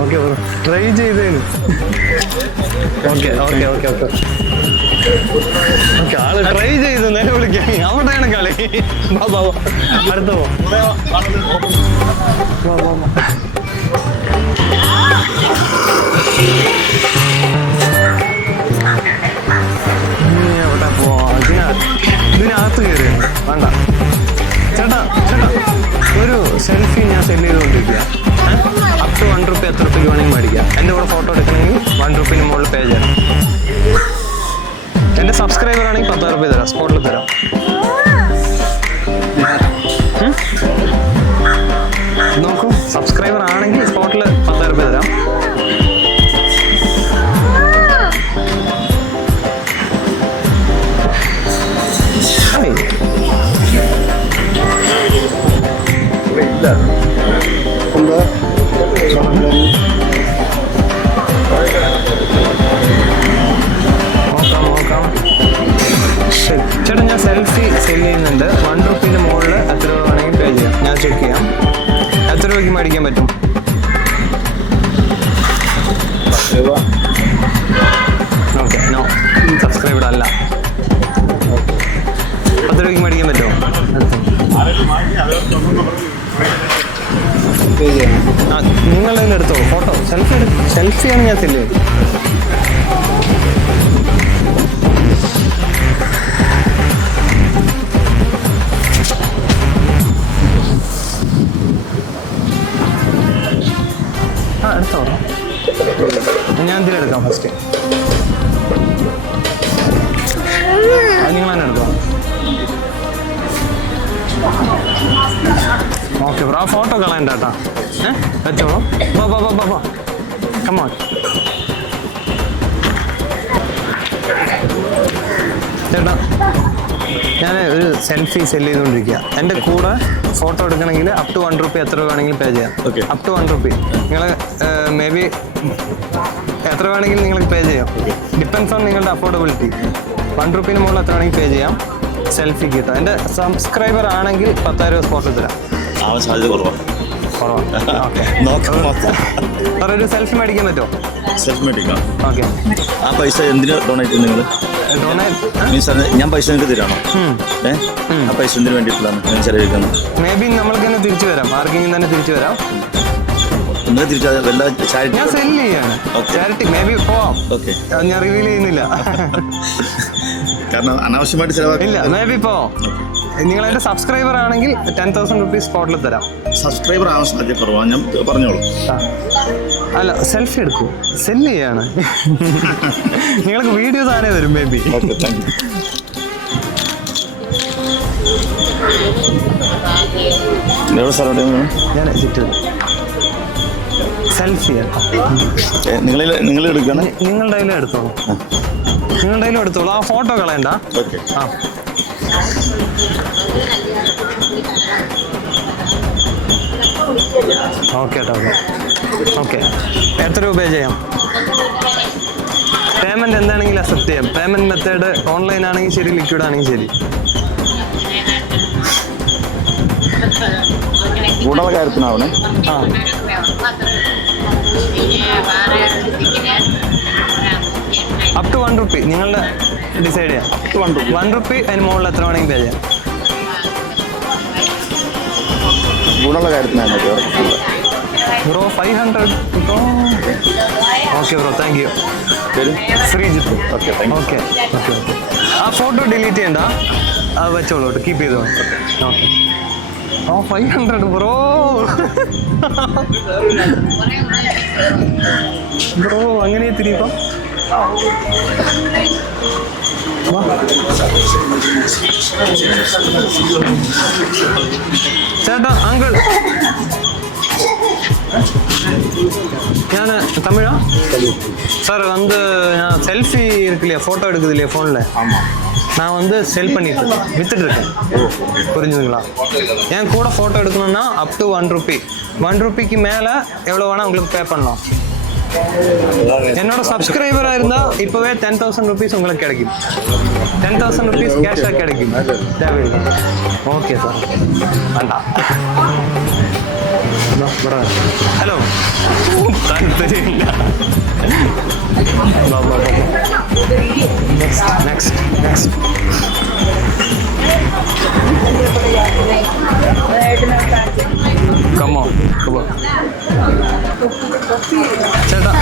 ഓക്കെ, ട്രൈ ചെയ്തേന്. ഓക്കെ, ആള് ട്രൈ ചെയ്തു നില വിളിക്കാൻ. അവിടെയാണ് കളി. അടുത്ത പോ. എവിടെ പോവാ? ഇതിനകത്ത് കയറി വേണ്ട. ചേട്ടാ, ഒരു സെൽഫി ഞാൻ സെല് ചെയ്തുകൊണ്ടിരിക്കുക. അപ് ടു 1 rupee എത്ര രൂപ വേണമെങ്കിൽ മേടിക്കാം. എൻ്റെ കൂടെ ഫോട്ടോ എടുക്കണമെങ്കിൽ 1 rupee മുകളിൽ പേ ചെയ്യാം. എൻ്റെ സബ്സ്ക്രൈബർ ആണെങ്കിൽ 10,000 രൂപ തരാം, സ്പോട്ടിൽ തരാം. നോക്കൂ, സബ്സ്ക്രൈബർ ആണെങ്കിൽ സ്പോട്ടിൽ 10,000 രൂപ തരാം. നോക്കാം. ചേട്ടാ, ഞാൻ സെൽഫി സെല് ചെയ്യുന്നുണ്ട്. 1 rupee മുകളിൽ എത്ര രൂപ വേണമെങ്കിൽ പേ ചെയ്യാം. ഞാൻ ചെക്ക് ചെയ്യാം. എത്ര രൂപയ്ക്ക് മേടിക്കാൻ പറ്റും? 10 രൂപ. ഓക്കെ, നോ, സബ്സ്ക്രൈബർ അല്ല. 10 രൂപയ്ക്ക് മേടിക്കാൻ പറ്റുമോ? നിങ്ങൾ തന്നെ എടുത്തോ ഫോട്ടോ. സെൽഫിയാണ് ഞാൻ സെല് ചെയ്തത്. ഞാൻ ഇതിലെടുക്കാം ഫസ്റ്റ്. അത് നിങ്ങൾ തന്നെ എടുക്കാം. ഓക്കെ ബ്രോ, ആ ഫോട്ടോ കളയണ്ട കേട്ടോ. വെച്ചോളൂ. ബാ കമോൺ. ചേട്ടാ, ഞാൻ ഒരു സെൽഫി സെല് ചെയ്തുകൊണ്ടിരിക്കുക. എൻ്റെ കൂടെ ഫോട്ടോ എടുക്കണമെങ്കിൽ അപ് ടു 1 രൂപ എത്ര വേണമെങ്കിലും പേ ചെയ്യാം. അപ് ടു 1 രൂപ നിങ്ങൾ മേ ബി എത്ര വേണമെങ്കിലും നിങ്ങൾക്ക് പേ ചെയ്യാം. ഡിപ്പെൻസ് ഓൺ നിങ്ങളുടെ അഫോർഡബിലിറ്റി. 1 രൂപീന് മുകളിൽ എത്ര വേണമെങ്കിൽ പേ ചെയ്യാം സെൽഫി കിട്ടാം. എൻ്റെ സബ്സ്ക്രൈബർ ആണെങ്കിൽ 10,000 രൂപ സ്പോട്ടിൽ തരാം. സാധ്യത കുറവാണ്. സാർ ഒരു സെൽഫി മേടിക്കാൻ പറ്റുമോ? സെൽഫി മേടിക്കാം. ഓക്കെ. ആ പൈസ എന്തിന് ഡൊണേറ്റ് നിങ്ങൾ? ഞാൻ പൈസ നിങ്ങൾക്ക് തരാണോ? ആ പൈസ എന്തിനു വേണ്ടിയിട്ടാണ് നിങ്ങൾ ചെലവഴിക്കുന്നത്? മേ ബി നമ്മൾക്ക് തന്നെ തിരിച്ചു വരാം. ആർക്കെങ്കിലും തന്നെ തിരിച്ചു വരാം. നിങ്ങൾ തിരിച്ചു ഞാൻ സെല് ചെയ്യാണ്. ചാരിറ്റി മേ ബി പോവാം. ഞാൻ റിവീൽ ചെയ്യുന്നില്ല. കാരണം അനാവശ്യമായിട്ട് ചെലവാക്കില്ല. മേ ബി പോവാം. നിങ്ങൾ എൻ്റെ സബ്സ്ക്രൈബർ ആണെങ്കിൽ 10,000 റുപ്പീസ് സ്പോട്ടിൽ തരാം. സബ്സ്ക്രൈബർ ആവാൻ സാധ്യത കുറവാണ്. ഞാൻ പറഞ്ഞോളൂ. അല്ല, സെൽഫി എടുക്കൂ. സെല് ചെയ്യാണ്. നിങ്ങൾക്ക് വീഡിയോസ് ആണേ വരും മേ ബി. ഞാൻ സെൽഫി നിങ്ങൾ എടുക്കണം. നിങ്ങളുടെ കയ്യിലും എടുത്തോളൂ. നിങ്ങളുടെ കയ്യിലും എടുത്തോളൂ. ആ ഫോട്ടോ കളയണ്ട. ആ ഓക്കെ ഓക്കെ. എത്ര രൂപ ചെയ്യാം? പേയ്മെൻറ്റ് എന്താണെങ്കിലും അക്സെപ്റ്റ് ചെയ്യാം. പേയ്മെൻറ്റ് മെത്തേഡ് ഓൺലൈൻ ആണെങ്കിൽ ശരി, ലിക്വിഡ് ആണെങ്കിൽ ശരി. ഗുണമുള്ള കാര്യത്തിനാവണേ. ആ അപ് ടു 1 രൂപ നിങ്ങളുടെ ഡിസൈഡ് ചെയ്യാം. 1 രൂപ അതിന് മുകളിൽ എത്ര വേണമെങ്കിൽ പേ ചെയ്യാം. ഗുണമുള്ള കാര്യത്തിനാണ് bro 500. Okay bro, thank you. Sreejith. Okay. ആ ഫോട്ടോ ഡിലീറ്റ് ചെയ്യണ്ട, അത് വെച്ചോളൂ, കീപ്പ് ചെയ്തോളൂ. ഓക്കെ. 500 ബ്രോ. ബ്രോ അങ്ങനെ തിരിപ്പം. ചേട്ടാ, അങ്കിൾ, ഞാൻ தமிழா சார் வந்து நான் செல்ஃபி இருக்கு இல்லையா, ஃபோட்டோ எடுக்குது இல்லையா ஃபோனில், நான் வந்து செல் பண்ணிட்டு வித்துட்டு இருக்கேன். புரிஞ்சுதுங்களா? என் கூட ஃபோட்டோ எடுக்கணும்னா அப் டு 1 ரூபி. 1 ரூபிக்கு மேலே எவ்வளோ வேணால் உங்களுக்கு பே பண்ணலாம். என்னோட சப்ஸ்கிரைபராக இருந்தால் இப்போவே 10,000 ருபீஸ் உங்களுக்கு கிடைக்கும். 10,000 ருபீஸ் கேஷாக கிடைக்கும். தேவையில்லை. ஓகே சார், வேண்டாம். ഹലോ, താല്പര്യമില്ല. നെക്സ്റ്റ്. കമോ ചേട്ടാ,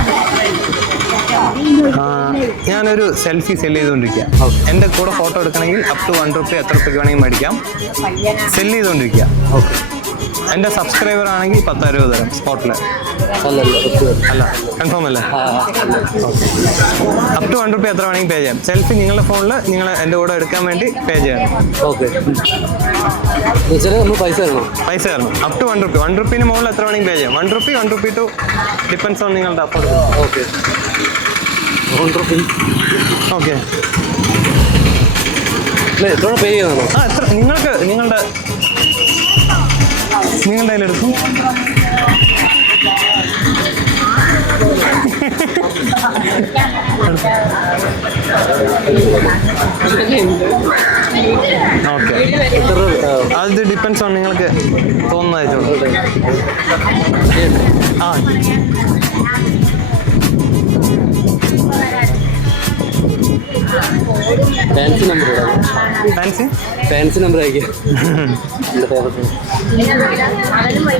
ഞാനൊരു സെൽഫി സെല് ചെയ്തുകൊണ്ടിരിക്കുക. എൻ്റെ കൂടെ ഫോട്ടോ എടുക്കണമെങ്കിൽ അപ് ടു 1 രൂപ എത്ര രൂപയ്ക്ക് വേണമെങ്കിൽ മേടിക്കാം. സെല് ചെയ്തുകൊണ്ടിരിക്കുക. ഓക്കെ. എൻ്റെ സബ്സ്ക്രൈബർ ആണെങ്കിൽ 10,000 രൂപ തരാം സ്പോട്ടിൽ. അല്ല, കൺഫേം അല്ലേ? അപ് ടു 1 രൂപ എത്ര വേണമെങ്കിൽ പേ ചെയ്യാം. സെൽഫി നിങ്ങളുടെ ഫോണിൽ നിങ്ങൾ എൻ്റെ കൂടെ എടുക്കാൻ വേണ്ടി പേ ചെയ്യണം. ഓക്കെ. പൈസ തരണം. അപ് ടു 1 രൂപ. 1 രൂപീന് മുകളിൽ എത്ര വേണമെങ്കിൽ പേ ചെയ്യാം. 1 രൂപ ടു ഡിപ്പെൻസ് ഓൺ നിങ്ങളുടെ അഫോർഡബിൾ. ഓക്കെ. 1 രൂപ. ഓക്കെ. എത്ര പേ ചെയ്യണോ? ആ, എത്ര നിങ്ങൾക്ക് നിങ്ങളുടെ കയ്യിലെടുക്കും. ഓക്കെ. അത് ഡിപ്പെൻസ് ഓൺ നിങ്ങൾക്ക് തോന്നുന്ന അയച്ചോളൂ. ആ, ഫാൻസി നമ്പർ അയക്കാം.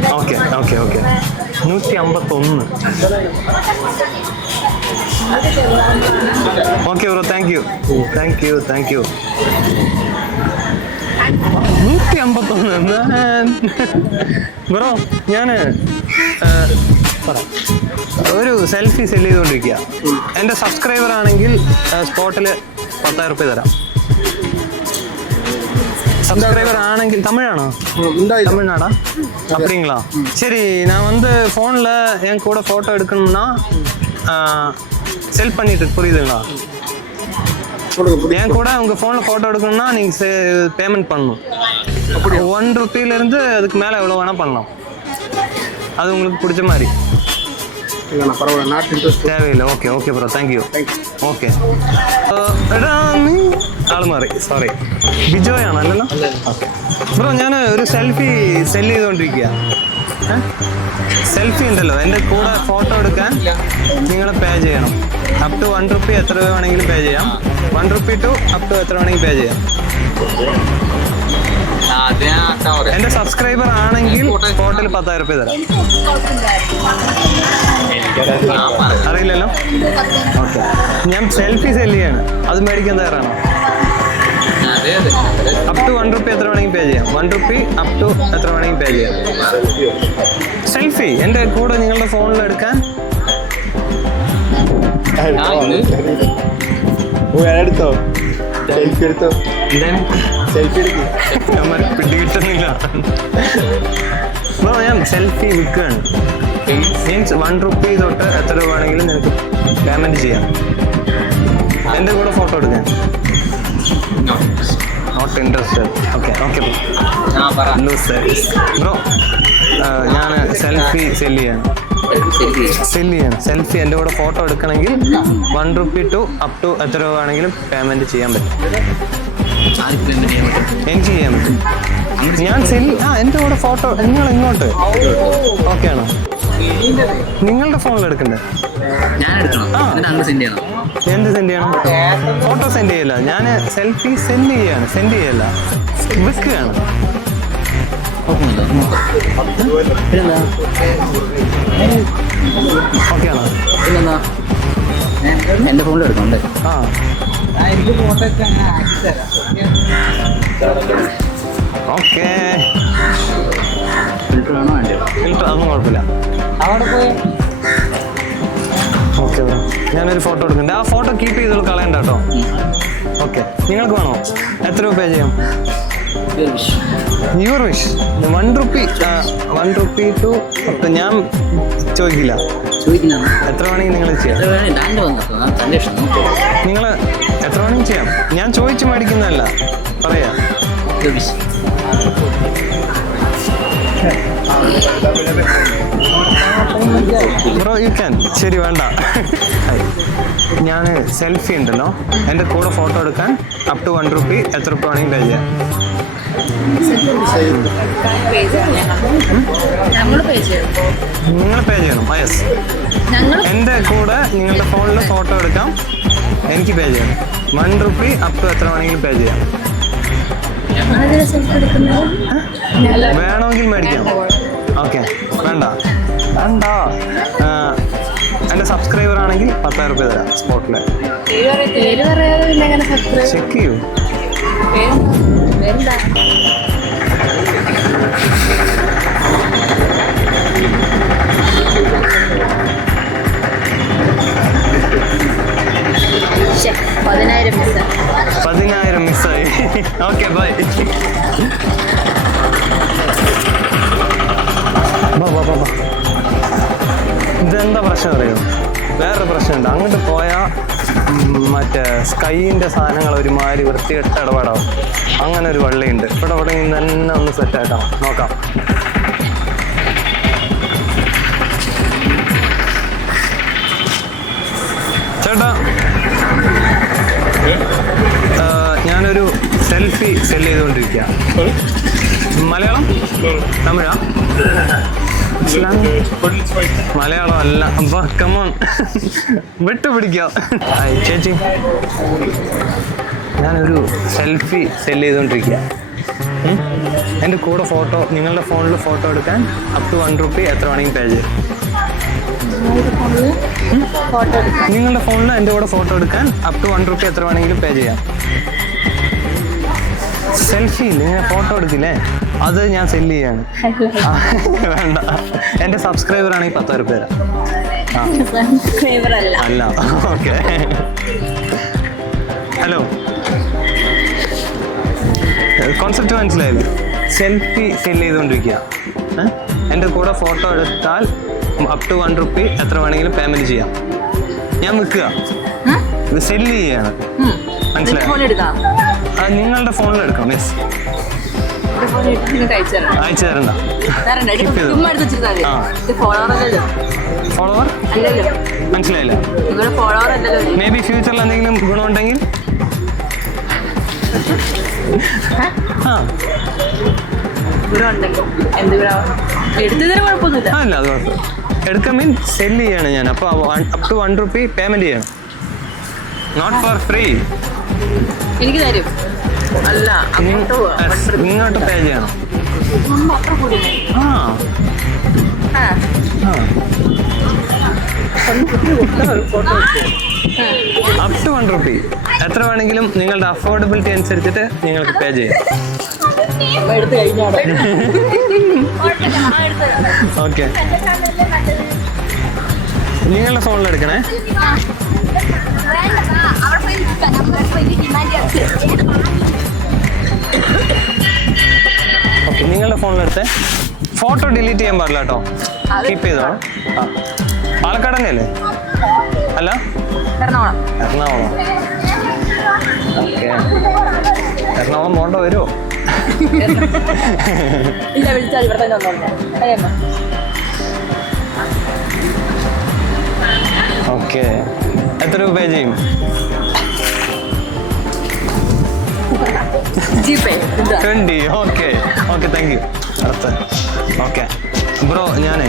Okay. 151. Okay bro, thank U. 151 bro. ഞാൻ ഒരു സെൽഫി സെല് ചെയ്തുകൊണ്ടിരിക്കുക. എൻ്റെ സബ്സ്ക്രൈബർ ആണെങ്കിൽ സ്പോട്ടിൽ 10,000 രൂപ തരാം. சப்ஸ்கிரைபர் ஆனங்கில் தமிழானா? தமிழ்நாடா? அப்படிங்களா? சரி, நான் வந்து ஃபோனில் என் கூட ஃபோட்டோ எடுக்கணும்னா செல் பண்ணிட்டு புரியுதுங்களா? என் கூட உங்கள் ஃபோனில் ஃபோட்டோ எடுக்கணும்னா நீங்கள் பேமெண்ட் பண்ணணும். அப்படி 1 ரூபாயிலேருந்து அதுக்கு மேலே எவ்வளோ வேணால் பண்ணலாம். அது உங்களுக்கு பிடிச்ச மாதிரி. தேவையில்லை. Okay okay bro, thank you. Okay എടാ നീ ആൾ മാറി, സോറി. ബിജോയ് ആണല്ലോ. ഓക്കെ ബ്രോ, ഞാൻ ഒരു സെൽഫി സെല് ചെയ്തുകൊണ്ടിരിക്കുക. സെൽഫി ഉണ്ടല്ലോ, എൻ്റെ കൂടെ ഫോട്ടോ എടുക്കാൻ നിങ്ങൾ പേ ചെയ്യണം. അപ് ടു 1 രൂപ എത്ര രൂപ വേണമെങ്കിലും പേ ചെയ്യാം. 1 രൂപ ടു അപ് ടു എത്ര വേണമെങ്കിലും പേ ചെയ്യാം. എൻ്റെ സബ്സ്ക്രൈബർ ആണെങ്കിൽ സ്പോട്ടിൽ 10,000 രൂപ തരാം. അറിയില്ലല്ലോ. ഓക്കെ, ഞാൻ സെൽഫി സെല് ചെയ്യാണ്. അത് മേടിക്കാൻ തയ്യാറാണോ? അപ് ടു 1 രൂപ എത്ര വേണമെങ്കിൽ പേ ചെയ്യാം. 1 രൂപ അപ് ടു എത്ര വേണമെങ്കിൽ പേ ചെയ്യാം. സെൽഫി എൻ്റെ കൂടെ നിങ്ങളുടെ ഫോണിൽ എടുക്കാൻ. പിടികിട്ടുന്നില്ല. ഞാൻ സെൽഫി വിൽക്കുകയാണ്. മീൻസ് 1 രൂപ തൊട്ട് എത്ര രൂപ വേണമെങ്കിലും നിനക്ക് പേയ്മെന്റ് ചെയ്യാം. എൻ്റെ കൂടെ ഫോട്ടോ എടുക്കാൻ. Not interested. Okay okay bro, ഞാൻ സെൽഫി സെല് ചെയ്യാണ്. സെൽഫി എൻ്റെ കൂടെ ഫോട്ടോ എടുക്കണമെങ്കിൽ 1 രൂപ ടു അപ് ടു എത്ര രൂപ വേണമെങ്കിലും പേയ്മെന്റ് ചെയ്യാൻ പറ്റും. എനിക്ക് ചെയ്യാൻ പറ്റും. ഞാൻ എൻ്റെ കൂടെ ഫോട്ടോ നിങ്ങൾ ഇങ്ങോട്ട് ഓക്കെ ആണോ? നിങ്ങളുടെ ഫോണിൽ എടുക്കണ്ടേ? എന്ത് സെൻഡ് ചെയ്യണം? ഫോട്ടോ സെൻഡ് ചെയ്യല്ല, ഞാൻ സെൽഫി സെൻഡ് ചെയ്യാണ്. സെൻഡ് ചെയ്യല്ല, വിൽക്കുകയാണ്. ഓക്കെ ആണോ? എന്റെ ഫോണിൽ എടുക്കണ്ടേ? ആ ഓക്കെ, ഫിൽറ്റർ ആണോ വേണ്ടോ? ഫിൽറ്റർ അതൊന്നും കുഴപ്പമില്ല. അവിടെ പോയി ഓക്കെ ബ്രോ, ഞാനൊരു ഫോട്ടോ എടുക്കുന്നുണ്ട്. ആ ഫോട്ടോ കീപ്പ് ചെയ്ത് കളയണ്ട കേട്ടോ. ഓക്കെ, നിങ്ങൾക്ക് വേണോ? എത്ര രൂപ പേ ചെയ്യാം? Your wish. 1 രൂപ 1 രൂപ ടു ഞാൻ ചോദിക്കില്ല. എത്ര വേണമെങ്കിൽ നിങ്ങൾ ചെയ്യാം. നിങ്ങൾ എത്ര വേണമെങ്കിൽ ചെയ്യാം. ഞാൻ ചോദിച്ചു മേടിക്കുന്നതല്ല, പറയാം. Bro you can. ശരി, വേണ്ട. ഞാൻ സെൽഫി ഉണ്ടല്ലോ, എൻ്റെ കൂടെ ഫോട്ടോ എടുക്കാൻ അപ് ടു 1 രൂപ എത്ര രൂപ വേണമെങ്കിൽ പേ ചെയ്യാം. നിങ്ങൾ പേ ചെയ്യണം. യെസ്, എൻ്റെ കൂടെ നിങ്ങളുടെ ഫോണിൽ ഫോട്ടോ എടുക്കാം, എനിക്ക് പേ ചെയ്യണം. 1 രൂപ അപ് ടു എത്ര വേണമെങ്കിലും പേ ചെയ്യാം. വേണമെങ്കിൽ മേടിക്കാം. ഓക്കെ, വേണ്ട വേണ്ട. എൻ്റെ സബ്സ്ക്രൈബർ ആണെങ്കിൽ 10,000 രൂപ തരാം സ്പോട്ടിൽ. ചെക്ക് ചെയ്യൂ. പതിനായിരം മിസ്സായി. Okay, bye. ഇതെന്താ പ്രശ്നം അറിയോ? വേറൊരു പ്രശ്നമുണ്ട്. അങ്ങോട്ട് പോയാൽ മറ്റേ സ്കൈൻ്റെ സാധനങ്ങൾ ഒരുമാതിരി വൃത്തികെട്ട ഇടപാടാവും. അങ്ങനെ ഒരു വള്ളിയുണ്ട്. ഇവിടെ നിന്ന് തന്നെ ഒന്ന് സെറ്റാക്കാം. നോക്കാം. ചേട്ടാ, ഞാനൊരു സെൽഫി സെല് ചെയ്തുകൊണ്ടിരിക്കുക. മലയാളം? തമിഴാ? മലയാളം അല്ല. അപ്പൊ കമോൺ, വിട്ടുപിടിക്കാം. ചേച്ചി, ഞാനൊരു സെൽഫി സെല് ചെയ്തുകൊണ്ടിരിക്കുക. എൻ്റെ കൂടെ ഫോട്ടോ, നിങ്ങളുടെ ഫോണിൽ ഫോട്ടോ എടുക്കാൻ അപ് ടു 1 രൂപ എത്ര വേണമെങ്കിൽ പേ ചെയ്യും. നിങ്ങളുടെ ഫോണിൽ എൻ്റെ കൂടെ ഫോട്ടോ എടുക്കാൻ അപ് ടു 1 രൂപ എത്ര വേണമെങ്കിലും പേ ചെയ്യാം. സെൽഫി ഇങ്ങനെ ഫോട്ടോ എടുക്കില്ലേ, അത് ഞാൻ സെല്ല് ചെയ്യാണ്. വേണ്ട, എൻ്റെ സബ്സ്ക്രൈബർ ആണെങ്കിൽ 10,000 രൂപ തരാം. സബ്സ്ക്രൈബർ അല്ല. അല്ല, ഓക്കെ. ഹലോ, കോൺസെപ്റ്റ് മനസ്സിലായില്ലേ? സെൽഫി സെല്ല് ചെയ്തുകൊണ്ടിരിക്കുക. എൻ്റെ കൂടെ ഫോട്ടോ എടുത്താൽ അപ് ടു 1 റുപ്പി എത്ര വേണമെങ്കിലും പേയ്മെന്റ് ചെയ്യാം. ഞാൻ വിൽക്കുക, ഇത് സെല്ല് ചെയ്യാണ്. മനസ്സിലായോ? നിങ്ങളുടെ ഫോണിൽ എടുക്കാം. മിസ് അയച്ചു തരണ്ട. ഫോളോവർ മനസ്സിലായില്ല. മേ ബി ഫ്യൂച്ചറിൽ എന്തെങ്കിലും ഗുണമുണ്ടെങ്കിൽ അല്ല, അത് കുഴപ്പം. എടുക്കാൻ മീൻ സെല്ല് ചെയ്യാണ് ഞാൻ. അപ്പോൾ അപ് ടു 1 റുപ്പി പേയ്മെന്റ് ചെയ്യണം. Not for free. എനിക്ക് തരും. അല്ല, ഇങ്ങോട്ട് പേ ചെയ്യണം. അപ് ടു 1 റുപ്പി എത്ര വേണമെങ്കിലും നിങ്ങളുടെ അഫോർഡബിലിറ്റി അനുസരിച്ചിട്ട് നിങ്ങൾക്ക് പേ ചെയ്യാം. ഓക്കെ, നിങ്ങളുടെ ഫോണിൽ എടുക്കണേ. ഓക്കെ, നിങ്ങളുടെ ഫോണിലെടുത്ത് ഫോട്ടോ ഡിലീറ്റ് ചെയ്യാൻ പാടില്ല കേട്ടോ. കീപ്പ് ചെയ്തോ. പാലക്കാട് തന്നെയല്ലേ? അല്ല, എറണാകുളം. ഓക്കെ, എറണാകുളം പോകേണ്ട വരുമോ? ഓക്കെ, എത്ര രൂപ പേ ചെയ്യും? $20. Okay, thank U. അടുത്ത ഓക്കെ ബ്രോ, ഞാനേ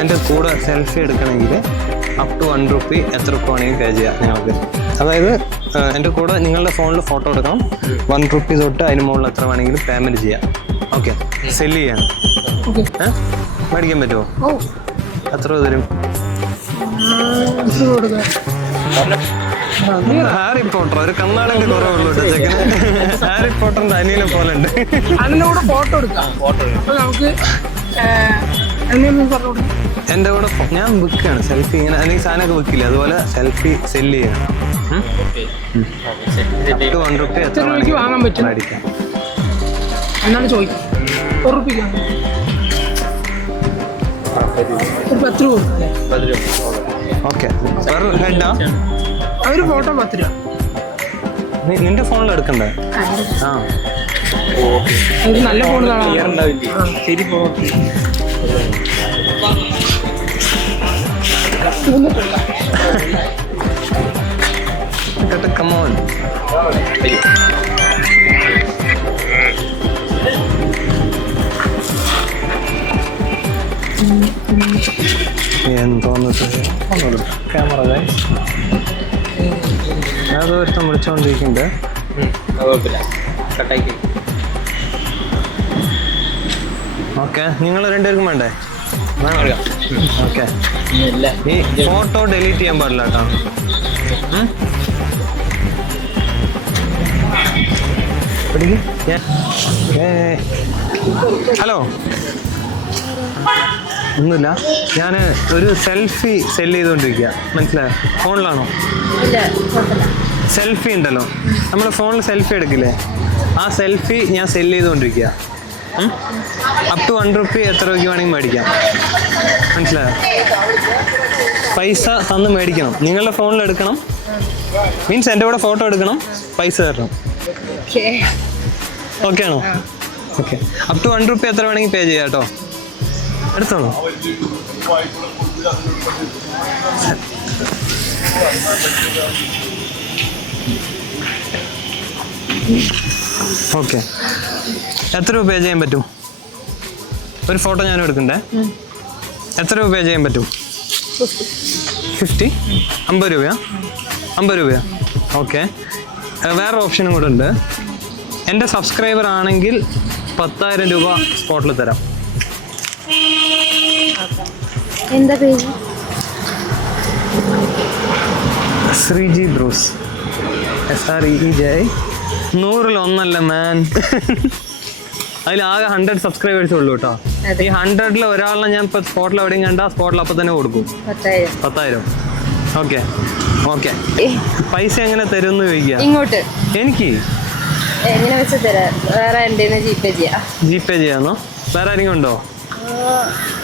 എൻ്റെ കൂടെ സെൽഫി എടുക്കണമെങ്കിൽ അപ് ടു 1 റുപ്പി എത്ര രൂപ വേണമെങ്കിൽ പേ ചെയ്യാം നിങ്ങൾക്ക്. അതായത് എൻ്റെ കൂടെ നിങ്ങളുടെ ഫോണിൽ ഫോട്ടോ എടുക്കണം. 1 റുപ്പി തൊട്ട് അതിന് മുകളിൽ എത്ര വേണമെങ്കിലും പേയ്മെൻറ്റ് ചെയ്യാം. ഓക്കെ, സെല്ല് ചെയ്യാൻ മേടിക്കാൻ പറ്റുമോ? എത്ര രൂപ തരും? ഹാരി പോട്ടർ, ഒരു കണ്ണാളിന്റെ കുറവുള്ളൂ ചെക്കന്. ഹാരി പോട്ടറിന്റെ അനിയനെ പോലെ ഉണ്ട്. അതിന്റെ കൂടെ ഫോട്ടോ എടുക്കാം. നമുക്ക് എന്റെ കൂടെ ഞാൻ വിൽക്കുകയാണ് സെൽഫി. ഇങ്ങനെ അല്ലെങ്കിൽ സാധനമൊക്കെ വിൽക്കില്ല, അതുപോലെ സെൽഫി സെല്ല് ചെയ്യണം. അപ് ടു 1 റുപ്പി എത്ര രൂപയ്ക്ക് വാങ്ങാൻ പറ്റും? മേടിക്കാം. എന്നാണ് ചോദിക്കാം. 1 റുപ്പിക്ക് ഒരു 10 രൂപ. ഓക്കെ, പെർ ഹെഡാ? ഒരു ഫോട്ടോ 10 രൂപ. നിന്റെ ഫോണിൽ എടുക്കണ്ടേ? എനിക്ക് നല്ല ഫോൺ കാണാം. ശരി, Come on. എന്തോന്നത് ക്യാമറ അതൊരുത്തം വിളിച്ചോണ്ടിരിക്കുന്നുണ്ട്. ഓക്കെ, നിങ്ങൾ രണ്ടുപേർക്കും വേണ്ടേ? ഓക്കെ, ഈ ഫോട്ടോ ഡിലീറ്റ് ചെയ്യാൻ പാടില്ല കേട്ടോ. ഹലോ, ഒന്നുമില്ല, ഞാൻ ഒരു സെൽഫി സെല്ല് ചെയ്തുകൊണ്ടിരിക്കുക. മനസ്സിലായോ? ഫോണിലാണോ? സെൽഫി ഉണ്ടല്ലോ, നമ്മൾ ഫോണിൽ സെൽഫി എടുക്കില്ലേ, ആ സെൽഫി ഞാൻ സെല്ല് ചെയ്തുകൊണ്ടിരിക്കുക. അപ് ടു 1 റുപ്പി എത്ര രൂപയ്ക്ക് വേണമെങ്കിൽ മേടിക്കാം. മനസ്സിലായോ? പൈസ തന്ന് മേടിക്കണം. നിങ്ങളുടെ ഫോണിൽ എടുക്കണം, മീൻസ് എൻ്റെ കൂടെ ഫോട്ടോ എടുക്കണം, പൈസ തരണം. ഓക്കെ ആണോ? ഓക്കെ, അപ് ടു 1 റുപ്പി എത്ര വേണമെങ്കിൽ പേ ചെയ്യാം കേട്ടോ. എടുത്തോളൂ. ഓക്കെ, എത്ര രൂപ പേ ചെയ്യാൻ പറ്റും? ഒരു ഫോട്ടോ ഞാനും എടുക്കണ്ടേ. എത്ര രൂപ പേ ചെയ്യാൻ പറ്റും? 50? 50 രൂപയാ? 50 രൂപയാ? ഓക്കെ, വേറെ ഓപ്ഷനും കൂടെ ഉണ്ട്. എൻ്റെ സബ്സ്ക്രൈബർ ആണെങ്കിൽ 10,000 രൂപ സ്പോട്ടിൽ തരാം. എന്താ പേര്? ശ്രീജി ബ്രൂസ്. SREEJ. 100-ൽ 1 മാൻ. അതിൽ ആകെ 100 സബ്സ്ക്രൈബേഴ്സ് ഉള്ളൂ കേട്ടോ. ഈ 100ൽ ഒരാളിനെ ഞാൻ ഇപ്പോൾ സ്പോട്ടിൽ എവിടെയും കണ്ട സ്പോട്ടിൽ അപ്പം തന്നെ കൊടുക്കും. 10,000. Okay okay. പൈസ എങ്ങനെ തരും എന്ന് ചോദിക്കുക. ഇങ്ങോട്ട് എനിക്ക് എങ്ങനെ വെച്ച് തരാം? വേറെ എൻ്റെ ജിപേ ചെയ്യാന്നോ? വേറെ ആരെങ്കിലും ഉണ്ടോ?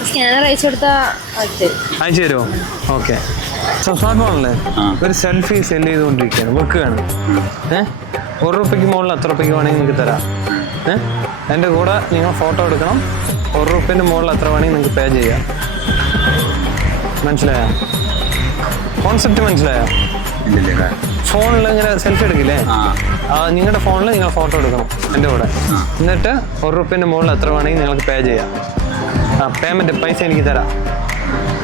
സ്കാനർ അയച്ചു കൊടുത്താൽ അയച്ചു തരുമോ? ഓക്കെ. സ്മാർട്ട് ഫോണല്ലേ ഒരു സെൽഫി സെല് ചെയ്തുകൊണ്ടിരിക്കുകയാണ്, വെക്കുകയാണ്. ₹1 മുകളിൽ എത്ര രൂപയ്ക്ക് വേണമെങ്കിൽ നിങ്ങൾക്ക് തരാം. എൻ്റെ കൂടെ നിങ്ങൾ ഫോട്ടോ എടുക്കണം. ₹1 മുകളിൽ എത്ര വേണമെങ്കിൽ നിങ്ങൾക്ക് പേ ചെയ്യാം. മനസ്സിലായോ? കോൺസെപ്റ്റ് മനസ്സിലായോ? ഫോണിൽ ഇങ്ങനെ സെൽഫി എടുക്കില്ലേ, നിങ്ങളുടെ ഫോണിൽ നിങ്ങൾ ഫോട്ടോ എടുക്കണം എൻ്റെ കൂടെ. എന്നിട്ട് ₹1 മുകളിൽ എത്ര വേണമെങ്കിൽ നിങ്ങൾക്ക് പേ ചെയ്യാം. പേയ്മെൻറ്റ് പൈസ എനിക്ക് തരാം.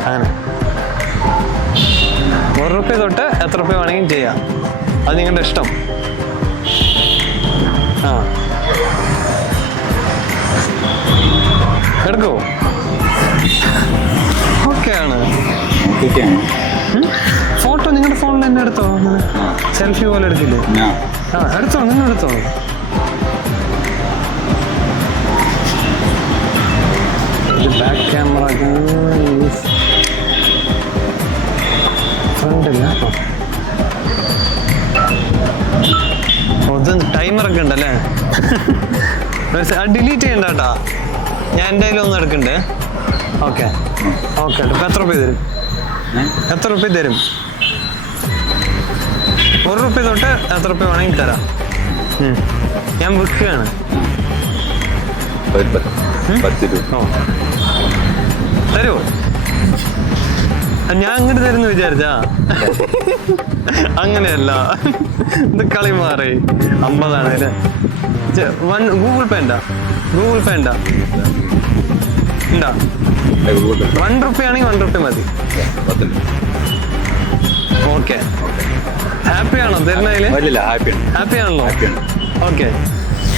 അങ്ങനെ ₹1 തൊട്ട് എത്ര രൂപ വേണമെങ്കിലും ചെയ്യാം. അത് നിങ്ങളുടെ ഇഷ്ടം. എടുക്കോ? ഓക്കെ ആണ്. ഫോട്ടോ നിങ്ങളുടെ ഫോണിൽ തന്നെ എടുത്തോ. സെൽഫി പോലെ എടുക്കില്ലേ? എടുത്തോ, നിങ്ങൾ എടുത്തോ. Back camera ഫ്രണ്ടില്ല. ടൈമറൊക്കെ ഉണ്ടല്ലേ? ഡിലീറ്റ് ചെയ്യണ്ട കേട്ടോ. ഞാൻ എൻ്റെ കയ്യിലൊന്നും എടുക്കണ്ടേ. Okay okay. ഇപ്പം എത്ര രൂപ തരും? എത്ര രൂപ തരും? ₹1 തൊട്ട് എത്ര രൂപ വേണമെങ്കിൽ തരാം. ഞാൻ വിൽക്കുകയാണ്. തരുമോ? ഞാൻ അങ്ങോട്ട് തരുന്നു വിചാരിച്ചാ? അങ്ങനെയല്ല, ഇത് കളി മാറി. 50 അല്ലേ? ഗൂഗിൾ പേ ഉണ്ടാ? ഗൂഗിൾ പേ ഉണ്ടാ? ഉണ്ടാ? ₹1 ആണെങ്കിൽ ₹1 മതി. ഓക്കെ. ഹാപ്പി ആണോ തരുന്നതിൽ? ഹാപ്പി ആണല്ലോ. ഓക്കെ